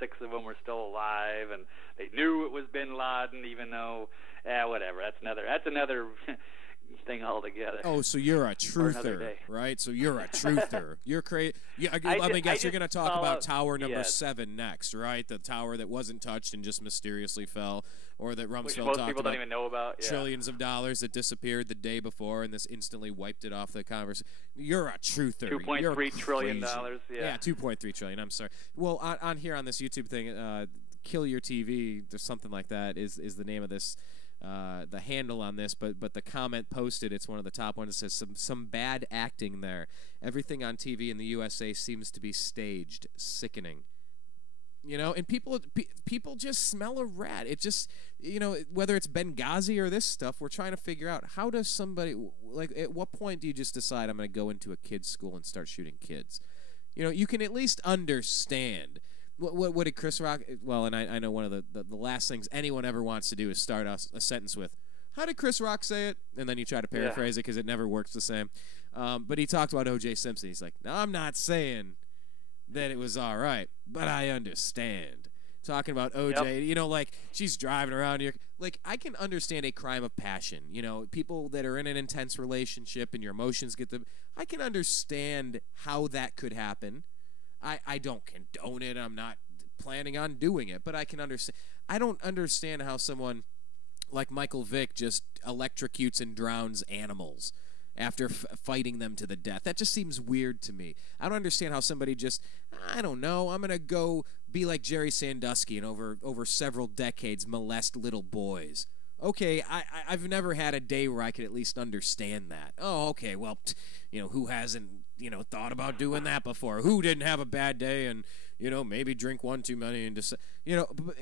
6 of them were still alive, and they knew it was Bin Laden, even though whatever. That's another thing altogether. Oh, so you're a truther, right? So you're a truther. You're crazy. Let me guess, you're going to talk about Tower number 7 next, right? The tower that wasn't touched and just mysteriously fell, or that Rumsfeld talked about. Most people don't even know about. Yeah. Trillions of dollars that disappeared the day before, and this instantly wiped it off the conversation. You're a truther. $2.3 trillion. Yeah, 2.3 trillion. I'm sorry. Well, on here on this YouTube thing, Kill Your TV, there's something like that is the name of this. The handle on this, but the comment posted, it's one of the top ones. It says some bad acting there. Everything on TV in the USA seems to be staged. Sickening. And people just smell a rat. It just, whether it's Benghazi or this stuff, we're trying to figure out, how does somebody, like, at what point do you just decide I'm going to go into a kid's school and start shooting kids? You can at least understand. What did Chris Rock? Well, and I know one of the last things anyone ever wants to do is start a sentence with, "How did Chris Rock say it?" And then you try to paraphrase it because it never works the same. But he talked about O.J. Simpson. He's like, "No, I'm not saying that it was all right, but I understand." Talking about O.J., like she's driving around here. Like, I can understand a crime of passion. People that are in an intense relationship and your emotions get them. I can understand how that could happen. I don't condone it. I'm not planning on doing it, but I can understand. I don't understand how someone like Michael Vick just electrocutes and drowns animals after fighting them to the death. That just seems weird to me. I don't understand how somebody just, I don't know, I'm going to go be like Jerry Sandusky and over several decades molest little boys. Okay, I've never had a day where I could at least understand that. Oh, okay, well, who hasn't, thought about doing that before? Who didn't have a bad day and, maybe drink one too many and just,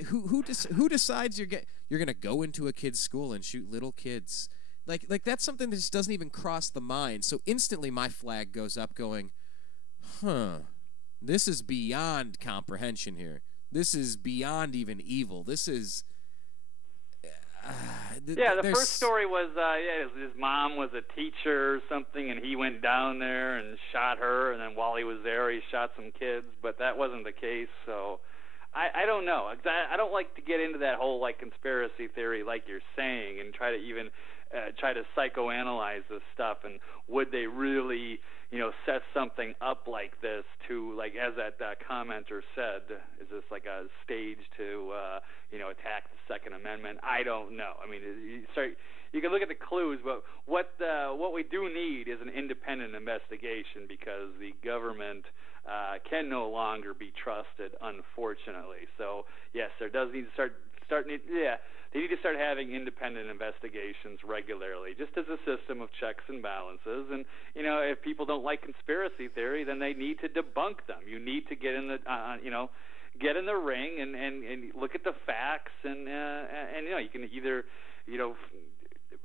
who decides you're going to go into a kid's school and shoot little kids? Like that's something that just doesn't even cross the mind. So instantly my flag goes up going, this is beyond comprehension here. This is beyond even evil. This is... the first story was his mom was a teacher or something, and he went down there and shot her, and then while he was there, he shot some kids, but that wasn't the case, so I don't know. I don't like to get into that whole conspiracy theory like you're saying and try to even try to psychoanalyze this stuff, and would they really set something up like this to, like, as that commenter said, is this like a stage to attack the Second Amendment? I don't know. I mean, you can look at the clues, but what we do need is an independent investigation, because the government can no longer be trusted, unfortunately. So yes, there does need to they need to start having independent investigations regularly, just as a system of checks and balances. And if people don't like conspiracy theory, then they need to debunk them. You need to get in the get in the ring and look at the facts, and you can either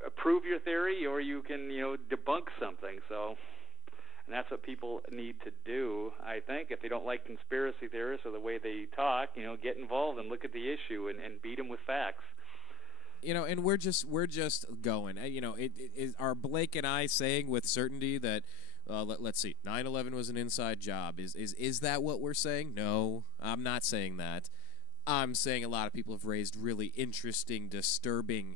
approve your theory or you can debunk something. So. And that's what people need to do, I think. If they don't like conspiracy theorists or the way they talk, get involved and look at the issue and beat them with facts. And we're just going. Are Blake and I saying with certainty that, let's see, 9/11 was an inside job? Is that what we're saying? No, I'm not saying that. I'm saying a lot of people have raised really interesting, disturbing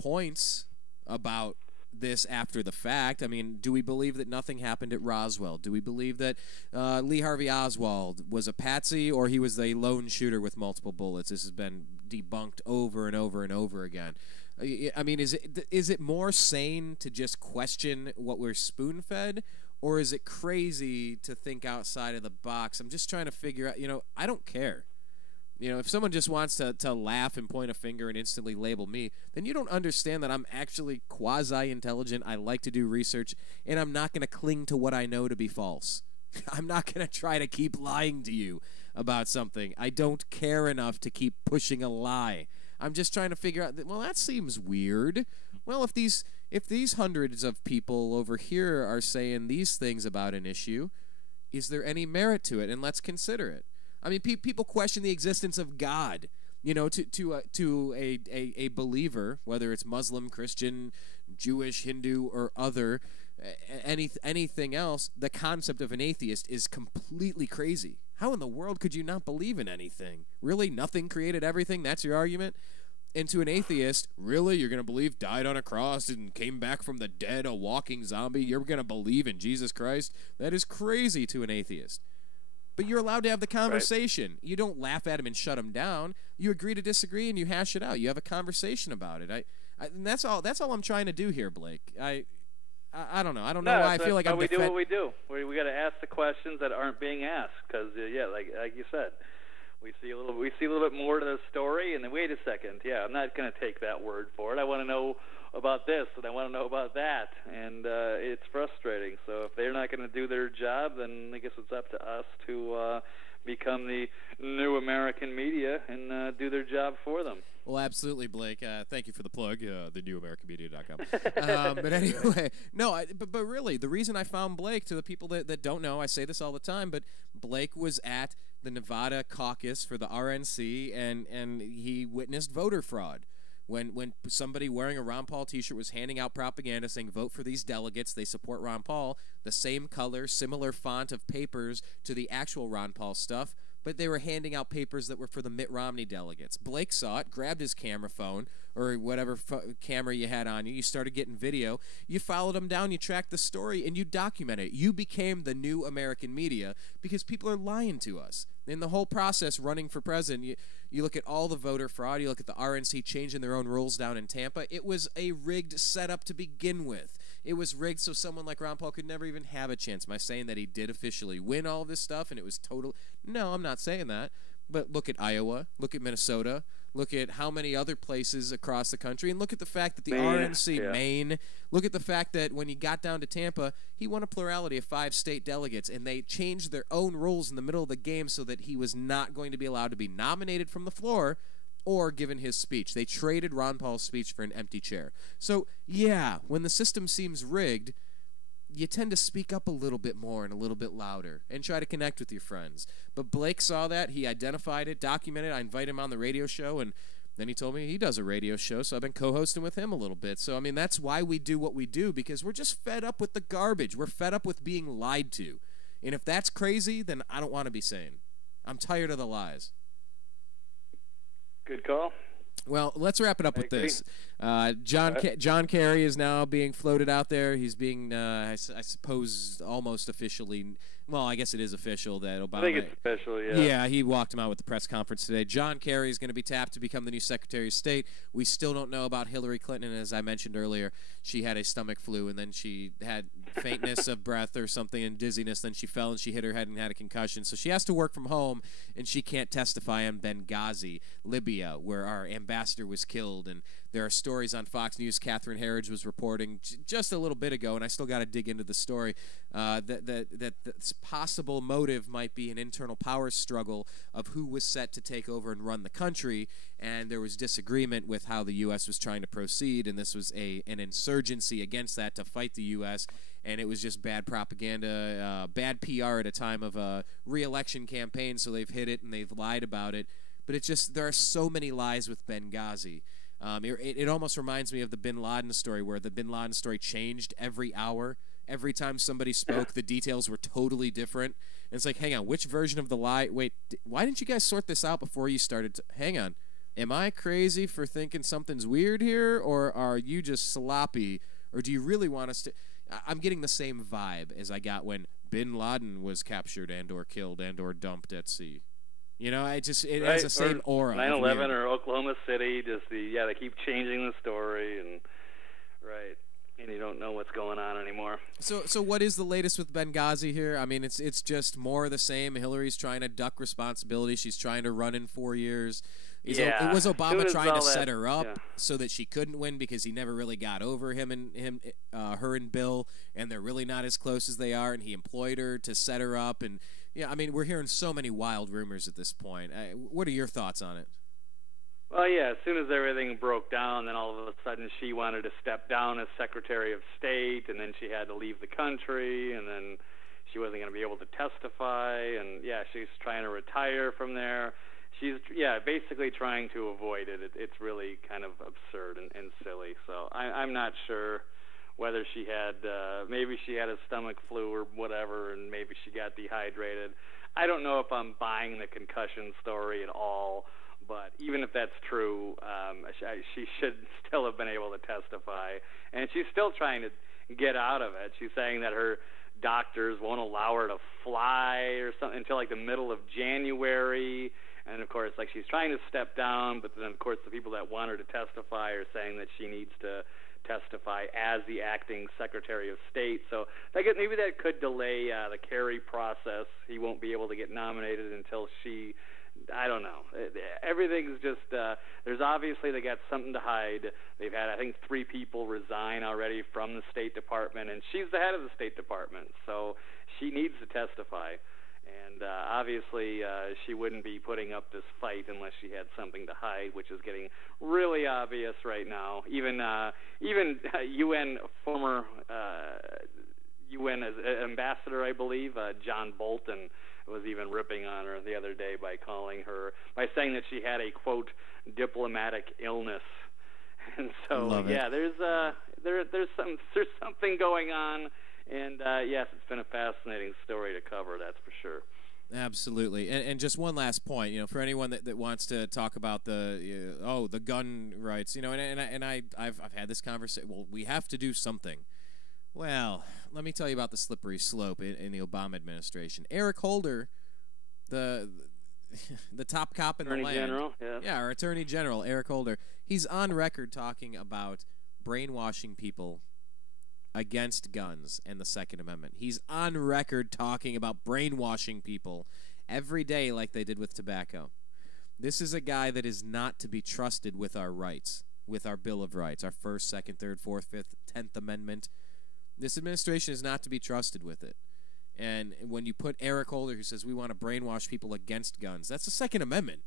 points about this after the fact. I mean, do we believe that nothing happened at Roswell? Do we believe that Lee Harvey Oswald was a patsy, or he was a lone shooter with multiple bullets? This has been debunked over and over and over again. I mean, is it more sane to just question what we're spoon-fed, or is it crazy to think outside of the box? I'm just trying to figure out, I don't care. If someone just wants to laugh and point a finger and instantly label me, then you don't understand that I'm actually quasi-intelligent. I like to do research, and I'm not going to cling to what I know to be false. I'm not going to try to keep lying to you about something. I don't care enough to keep pushing a lie. I'm just trying to figure out, well, that seems weird. Well, if these hundreds of people over here are saying these things about an issue, is there any merit to it? And let's consider it. I mean, people question the existence of God. You know, to a believer, whether it's Muslim, Christian, Jewish, Hindu, or other, anything else, the concept of an atheist is completely crazy. How in the world could you not believe in anything? Really? Nothing created everything? That's your argument? And to an atheist, really? You're going to believe died on a cross and came back from the dead, a walking zombie? You're going to believe in Jesus Christ? That is crazy to an atheist. But you're allowed to have the conversation. Right. You don't laugh at him and shut him down. You agree to disagree and you hash it out. You have a conversation about it. And that's all I'm trying to do here, Blake. I don't know. I don't know why I feel like I'm. We do what we do. We got to ask the questions that aren't being asked because like you said, we see a little bit more to the story. And then wait a second, I'm not going to take that word for it. I want to know about this and I want to know about that, and it's frustrating. So if they're not going to do their job, then I guess it's up to us to become the new American media and do their job for them. Well, absolutely, Blake. Thank you for the plug, thenewamericanmedia.com. But anyway, no, but really, the reason I found Blake, to the people that don't know, I say this all the time, but Blake was at the Nevada caucus for the RNC, and he witnessed voter fraud. When somebody wearing a Ron Paul T-shirt was handing out propaganda saying, vote for these delegates, they support Ron Paul, the same color, similar font of papers to the actual Ron Paul stuff, but they were handing out papers that were for the Mitt Romney delegates. Blake saw it, grabbed his camera phone, or whatever camera you had on you. You started getting video. You followed him down, you tracked the story, and you documented it. You became the new American media because people are lying to us. In the whole process running for president, you look at all the voter fraud, you look at the RNC changing their own rules down in Tampa. It was a rigged setup to begin with. It was rigged so someone like Ron Paul could never even have a chance. Am I saying that he did officially win all this stuff and it was total? No, I'm not saying that. But look at Iowa, look at Minnesota, look at how many other places across the country, and look at the fact that the RNC, Maine, look at the fact that when he got down to Tampa, he won a plurality of 5 state delegates, and they changed their own rules in the middle of the game so that he was not going to be allowed to be nominated from the floor or given his speech. They traded Ron Paul's speech for an empty chair. So, yeah, when the system seems rigged, you tend to speak up a little bit more and a little bit louder and try to connect with your friends. But Blake saw that. He identified it, documented it. I invited him on the radio show, and then he told me he does a radio show, so I've been co-hosting with him a little bit. So, I mean, that's why we do what we do, because we're just fed up with the garbage. We're fed up with being lied to. And if that's crazy, then I don't want to be sane. I'm tired of the lies. Good call. Well, let's wrap it up with this. John Kerry is now being floated out there. He's being, I suppose, almost officially. Well, I guess it is official that Obama. I think it's official, yeah. Yeah, he walked him out with the press conference today. John Kerry is going to be tapped to become the new Secretary of State. We still don't know about Hillary Clinton, and as I mentioned earlier, she had a stomach flu, and then she had faintness of breath or something and dizziness. Then she fell and she hit her head and had a concussion. So she has to work from home, and she can't testify in Benghazi, Libya, where our ambassador was killed. And there are stories on Fox News. Catherine Herridge was reporting just a little bit ago, and I still got to dig into the story, that possible motive might be an internal power struggle of who was set to take over and run the country, and there was disagreement with how the U.S. was trying to proceed, and this was an insurgency against that to fight the U.S., and it was just bad propaganda, bad PR at a time of a re-election campaign, so they've hit it and they've lied about it. But it's just, there are so many lies with Benghazi. It almost reminds me of the Bin Laden story, where the Bin Laden story changed every hour. Every time somebody spoke, the details were totally different. And it's like, hang on, which version of the lie? Wait, why didn't you guys sort this out before you started? Hang on. Am I crazy for thinking something's weird here, or are you just sloppy, or do you really want us to? I'm getting the same vibe as I got when Bin Laden was captured and or killed and or dumped at sea. You know, it has the same aura. 9/11 or Oklahoma City, they keep changing the story, and and you don't know what's going on anymore. So what is the latest with Benghazi here? I mean, it's just more of the same. Hillary's trying to duck responsibility. She's trying to run in 4 years. It was Obama trying to set her up so that she couldn't win because he never really got over her and Bill, and they're really not as close as they are, and he employed her to set her up. And yeah, I mean, we're hearing so many wild rumors at this point. What are your thoughts on it? Well, yeah, as soon as everything broke down, then all of a sudden she wanted to step down as Secretary of State, and then she had to leave the country, and then she wasn't going to be able to testify, and yeah, she's trying to retire from there. she's basically trying to avoid it. It's really kind of absurd and silly. So I'm not sure whether she had maybe she had a stomach flu or whatever, and maybe she got dehydrated. I don't know if I'm buying the concussion story at all, but even if that's true, she should still have been able to testify, and she's still trying to get out of it. She's saying that her doctors won't allow her to fly or something until like the middle of January. And of course, like, she's trying to step down, but then of course the people that want her to testify are saying that she needs to testify as the acting Secretary of State. So maybe that could delay the Kerry process. He won't be able to get nominated until she, I don't know. Everything's just, there's obviously, they got something to hide. They've had, I think, 3 people resign already from the State Department, and she's the head of the State Department, so she needs to testify. And obviously, she wouldn't be putting up this fight unless she had something to hide, which is getting really obvious right now. Even UN former UN ambassador, I believe, John Bolton, was even ripping on her the other day by saying that she had a, quote, diplomatic illness. And so, there's something going on. And, yes, it's been a fascinating story to cover, that's for sure. Absolutely. And just one last point, for anyone that wants to talk about the gun rights, I've had this conversation. Well, we have to do something. Well, let me tell you about the slippery slope in the Obama administration. Eric Holder, the top cop in the land. Attorney General, yeah. Yeah, our Attorney General, Eric Holder. He's on record talking about brainwashing people against guns and the Second Amendment. He's on record talking about brainwashing people every day like they did with tobacco. This is a guy that is not to be trusted with our rights, with our Bill of Rights, our 1st, 2nd, 3rd, 4th, 5th, 10th Amendment. This administration is not to be trusted with it. And when you put Eric Holder, who says we want to brainwash people against guns, that's the Second Amendment.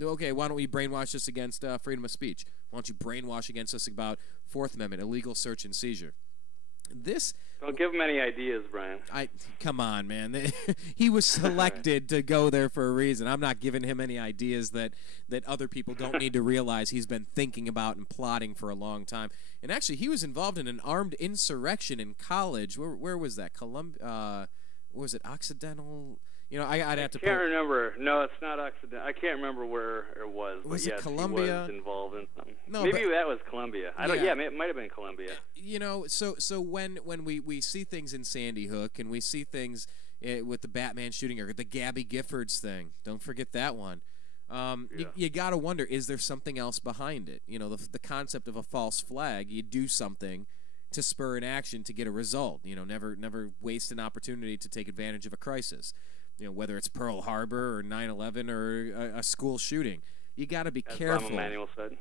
Okay, why don't we brainwash us against freedom of speech? Why don't you brainwash against us about 4th Amendment, illegal search and seizure? Don't give him any ideas, Brian. Come on, man. He was selected to go there for a reason. I'm not giving him any ideas that other people don't need to realize he's been thinking about and plotting for a long time. And actually, he was involved in an armed insurrection in college. Where was that? Columbia? Was it Occidental? I'd have to. I can't remember. No, it's not Occidental. I can't remember where it was. Was it yes, Columbia? He was involved in something. No, maybe that was Columbia. Yeah, it might have been Columbia. So when we see things in Sandy Hook and we see things with the Batman shooting or the Gabby Giffords thing, don't forget that one. You got to wonder, is there something else behind it? The concept of a false flag. You do something to spur an action to get a result. Never waste an opportunity to take advantage of a crisis. Whether it's Pearl Harbor or 9/11 or a school shooting. You got to be careful. Rahm Emanuel said.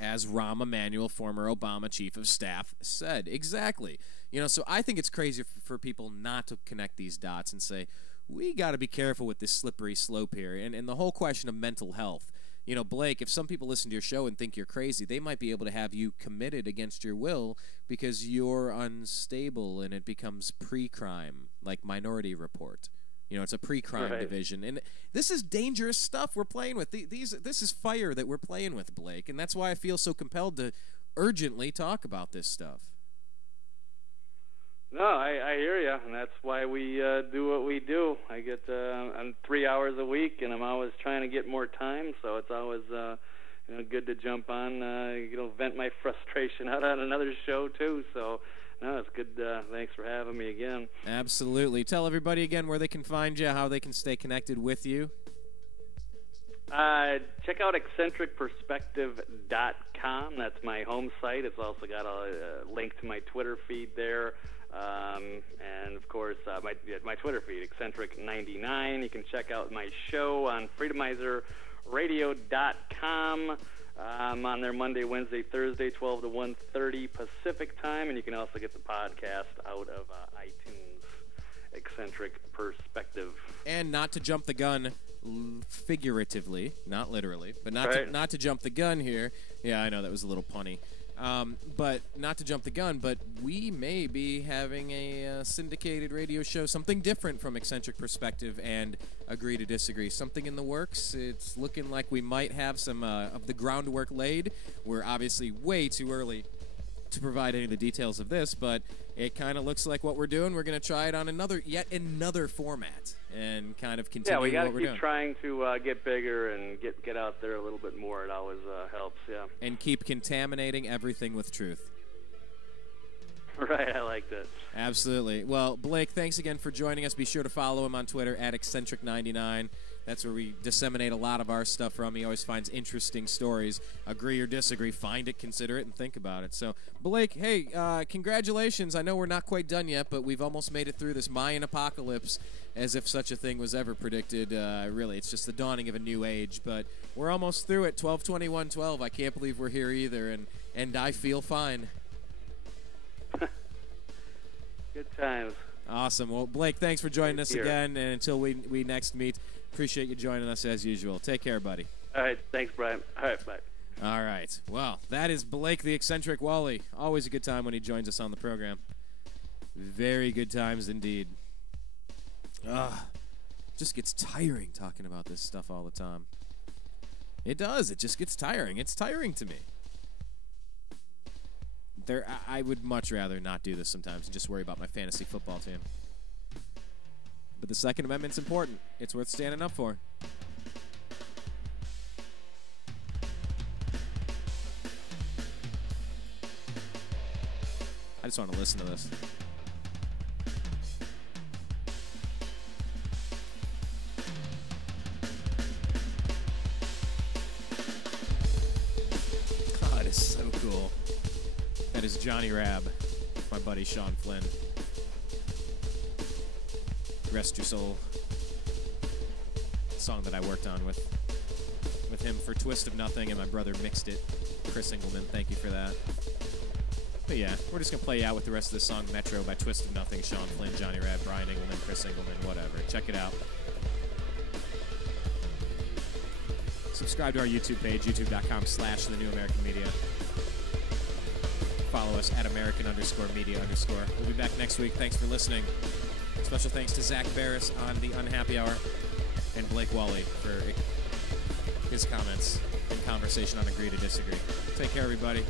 As Rahm Emanuel, former Obama chief of staff, said. Exactly. So I think it's crazy for people not to connect these dots and say, we got to be careful with this slippery slope here. And the whole question of mental health. Blake, if some people listen to your show and think you're crazy, they might be able to have you committed against your will because you're unstable and it becomes pre-crime, like Minority Report. It's a pre-crime division. And this is dangerous stuff we're playing with. This is fire that we're playing with, Blake. And that's why I feel so compelled to urgently talk about this stuff. No, I hear you. And that's why we do what we do. I get I'm 3 hours a week, and I'm always trying to get more time. So it's always good to jump on, vent my frustration out on another show, too. So... No, it's good. Thanks for having me again. Absolutely. Tell everybody again where they can find you, how they can stay connected with you. Check out eccentricperspective.com. That's my home site. It's also got a link to my Twitter feed there. And, of course, my Twitter feed, Eccentric99. You can check out my show on freedomizerradio.com. I'm on there Monday, Wednesday, Thursday, 12 to 1:30 Pacific time, and you can also get the podcast out of iTunes, Eccentric Perspective. And not to jump the gun figuratively, not literally, but not to jump the gun here. Yeah, I know that was a little punny. But not to jump the gun, but we may be having a syndicated radio show, something different from Eccentric Perspective and Agree to Disagree. Something in the works. It's looking like we might have some of the groundwork laid. We're obviously way too early to provide any of the details of this, but it kind of looks like what we're doing. We're going to try it on yet another format and kind of continue what we're doing. Yeah, we got to keep trying to get bigger and get out there a little bit more. It always helps, yeah. And keep contaminating everything with truth. Right, I like that. Absolutely. Well, Blake, thanks again for joining us. Be sure to follow him on Twitter at Eccentric99. That's where we disseminate a lot of our stuff from. He always finds interesting stories. Agree or disagree, find it, consider it, and think about it. So, Blake, hey, congratulations. I know we're not quite done yet, but we've almost made it through this Mayan apocalypse as if such a thing was ever predicted. Really, it's just the dawning of a new age. But we're almost through it, 12/21/12. I can't believe we're here either, and I feel fine. Good times. Awesome. Well, Blake, thanks for joining us again. And until we next meet, appreciate you joining us as usual. Take care, buddy. All right. Thanks, Brian. All right. Bye. All right. Well, that is Blake the Eccentric Walley. Always a good time when he joins us on the program. Very good times indeed. Just gets tiring talking about this stuff all the time. It does. It just gets tiring. It's tiring to me. I would much rather not do this sometimes and just worry about my fantasy football team. But the Second Amendment's important. It's worth standing up for. I just want to listen to this. Oh, it is so cool. That is Johnny Rabb, my buddy Sean Flynn. Rest Your Soul. Song that I worked on with him for Twist of Nothing, and my brother mixed it. Chris Engelman, thank you for that. But yeah, we're just going to play you out with the rest of the song Metro by Twist of Nothing, Sean Flynn, Johnny Rabb, Brian Engelman, Chris Engelman, whatever. Check it out. Subscribe to our YouTube page, youtube.com/The New American Media. Follow us at American_media_. We'll be back next week. Thanks for listening. Special thanks to Zach Barris on the Unhappy Hour and Blake Walley for his comments and conversation on Agree to Disagree. Take care, everybody.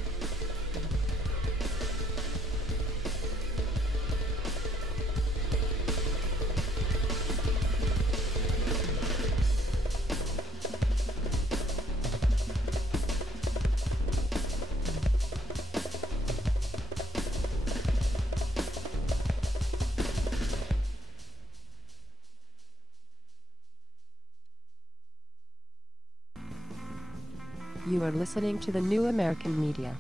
You are listening to the New American Media.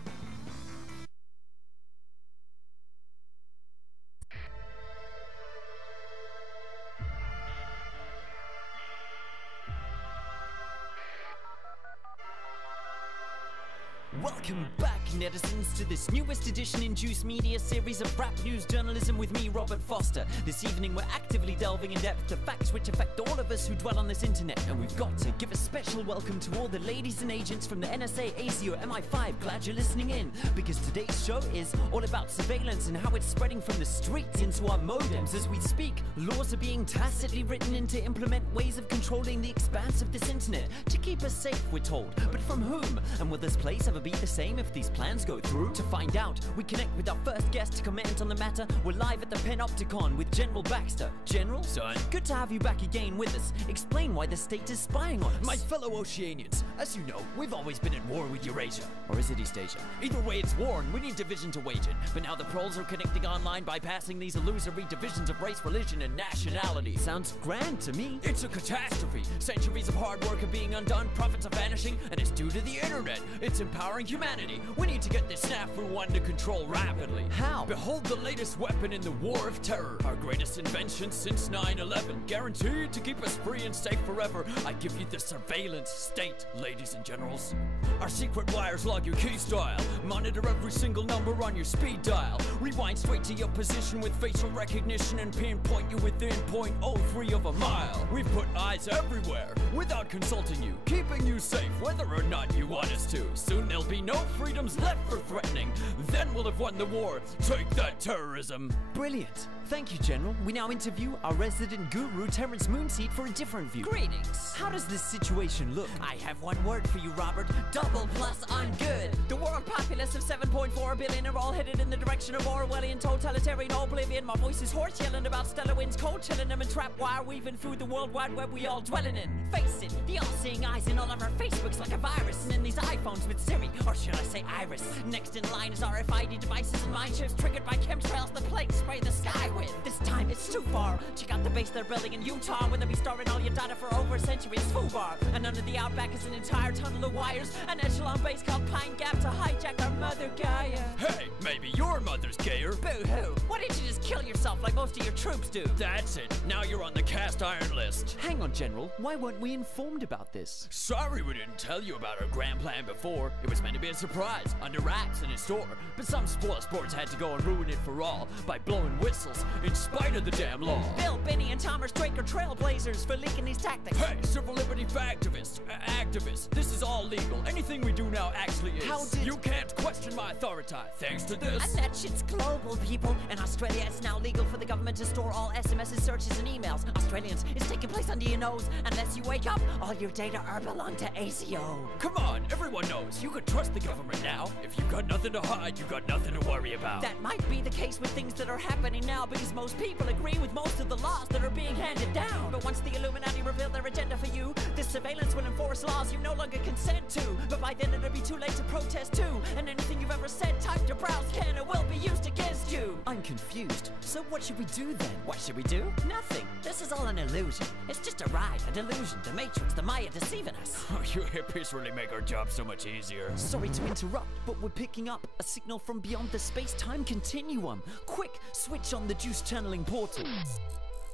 Welcome back, netizens, to this newest edition in Juice Media series of rap news journalism with me, Robert Foster. This evening we're actively delving in depth to facts which affect all of us who dwell on this internet, and we've got to give a special welcome to all the ladies and agents from the NSA, ACO, MI5. Glad you're listening in, because today's show is all about surveillance and how it's spreading from the streets into our modems. As we speak, laws are being tacitly written in to implement ways of controlling the expanse of this internet to keep us safe, we're told. But from whom? And will this place ever be the same if these plans go through? To find out, we connect with our first guest to comment on the matter. We're live at the Panopticon with General Baxter. General? Son? Good to have you back again with us. Explain why the state is spying on us. My fellow Oceanians, as you know, we've always been at war with Eurasia. Or is it East Asia? Either way, it's war and we need division to wage it. But now the proles are connecting online, bypassing these illusory divisions of race, religion, and nationality. Sounds grand to me. It's a catastrophe. Centuries of hard work are being undone, profits are vanishing, and it's due to the internet. It's empowering humanity. We need to get this snafu under control rapidly. How? Behold the latest weapon in the war of terror. Our greatest invention since 9/11. Guaranteed to keep us free and safe forever. I give you the surveillance state, ladies and generals. Our secret wires log your key style. Monitor every single number on your speed dial. Rewind straight to your position with facial recognition and pinpoint you within 0.03 of a mile. We've put eyes everywhere without consulting you, keeping you safe whether or not you want us to. Soon there'll be no freedoms left for threatening. Then we'll have won the war. Take that, terrorism. Brilliant. Thank you, General. We now interview our resident guru, Terrence Moonseed, for a different view. Greetings. How does this situation look? I have one word for you, Robert. Double plus I'm good. The world populace of 7.4 billion are all headed in the direction of Orwellian totalitarian oblivion. My voice is horse yelling about stellar winds, cold chilling them and trap wire weaving through the world wide web we all dwelling in. Face it, the all-seeing eyes in all of our Facebooks like a virus, and in these iPhones with Siri, or should I say Iris. Next in line is RFID devices and mind shifts triggered by chemtrails the plague spray the sky with. This time it's too far. Check out the base they're building in Utah, where they'll be storing all your data for over a century. It's FUBAR. And under the outback is an entire tunnel of wires, an echelon base called Pine Gap to hijack our mother Gaia. Hey, maybe your mother's gayer. Boo-hoo. Why didn't you just kill yourself like most of your troops do? That's it. Now you're on the cast iron list. Hang on, General. Why weren't we informed about this? Sorry we didn't tell you about our grand plan before. It was meant to be a surprise, under wraps in a store. But some spoil sports had to go and ruin it for all by blowing whistles in spite of the damn law. Bill, Benny, and Tom are Straker trailblazers for leaking these tactics. Hey, civil liberty activists, this is all legal. Anything we do now actually is. How did... You can't question my authority, thanks to this. And that shit's global, people. In Australia, it's now legal for the government to store all SMSs, searches, and emails. Australians, it's taking place under your nose. Unless you wake up, all your data are belong to ACO. Come on, everyone knows. You can trust the government now. If you got nothing to hide, you got nothing to worry about. That might be the case with things that are happening now, because most people agree with most of the laws that are being handed down. But once the Illuminati reveal their agenda for you, this surveillance will enforce laws you no longer consent to. But by then it'll be too late to protest too, and anything you've ever said, typed, or browsed can or will be used against you. I'm confused. So what should we do then? What should we do? Nothing. This is all an illusion. It's just a ride, a delusion, the Matrix, the Maya deceiving us. Oh, you hippies really make our job so much easier. Sorry to interrupt, but we're picking up a signal from beyond the space-time continuum. Quick, switch on the juice channeling portal.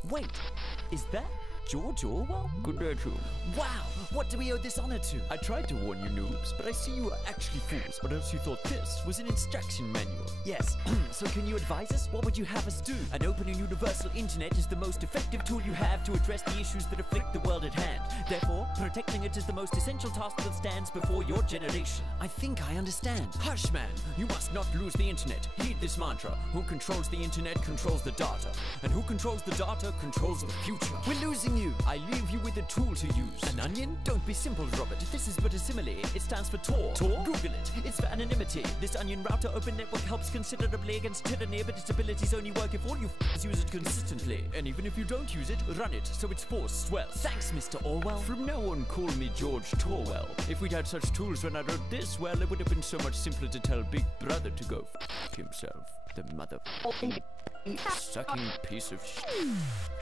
Wait, is that George Orwell? Good day, too. Wow, what do we owe this honor to? I tried to warn you noobs, but I see you are actually fools, or else you thought this was an instruction manual. Yes, so can you advise us? What would you have us do? An open and universal internet is the most effective tool you have to address the issues that afflict the world at hand. Therefore, protecting it is the most essential task that stands before your generation. I think I understand. Hush, man. You must not lose the internet. Heed this mantra. Who controls the internet controls the data. And who controls the data controls the future. We're losing you. I leave you with a tool to use. An onion? Don't be simple, Robert. This is but a simile. It stands for Tor. Tor? Google it. It's for anonymity. This onion router open network helps considerably against tyranny, but its abilities only work if all you use it consistently. And even if you don't use it, run it so its force swells. Thanks, Mr. Orwell. From now on, call me George Torwell. If we'd had such tools when I wrote this, well, it would have been so much simpler to tell Big Brother to go f himself. The mother sucking piece of shit.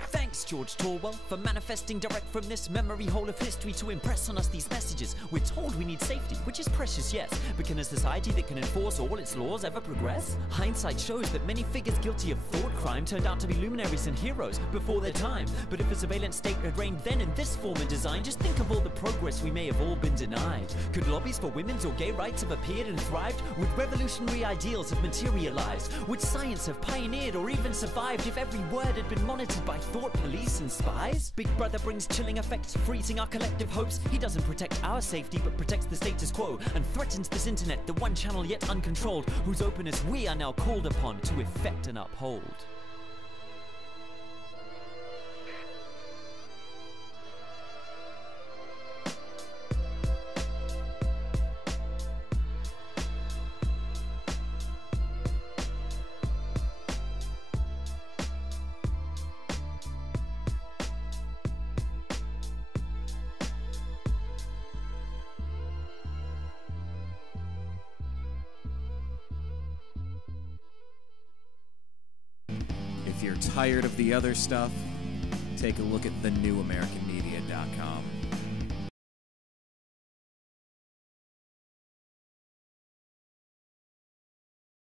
Thanks, George Torwell, for manifesting direct from this memory hole of history to impress on us these messages. We're told we need safety, which is precious, yes, but can a society that can enforce all its laws ever progress? Hindsight shows that many figures guilty of thought crime turned out to be luminaries and heroes before their time. But if a surveillance state had reigned then in this form and design, just think of all the progress we may have all been denied. Could lobbies for women's or gay rights have appeared and thrived? Would revolutionary ideals have materialized? Would science have pioneered or even survived if every word had been monitored by thought police and spies? Big Brother brings chilling effects, freezing our collective hopes. He doesn't protect our safety, but protects the status quo and threatens this internet, the one channel yet uncontrolled, whose openness we are now called upon to effect and uphold. If you're tired of the other stuff, take a look at thenewamericanmedia.com.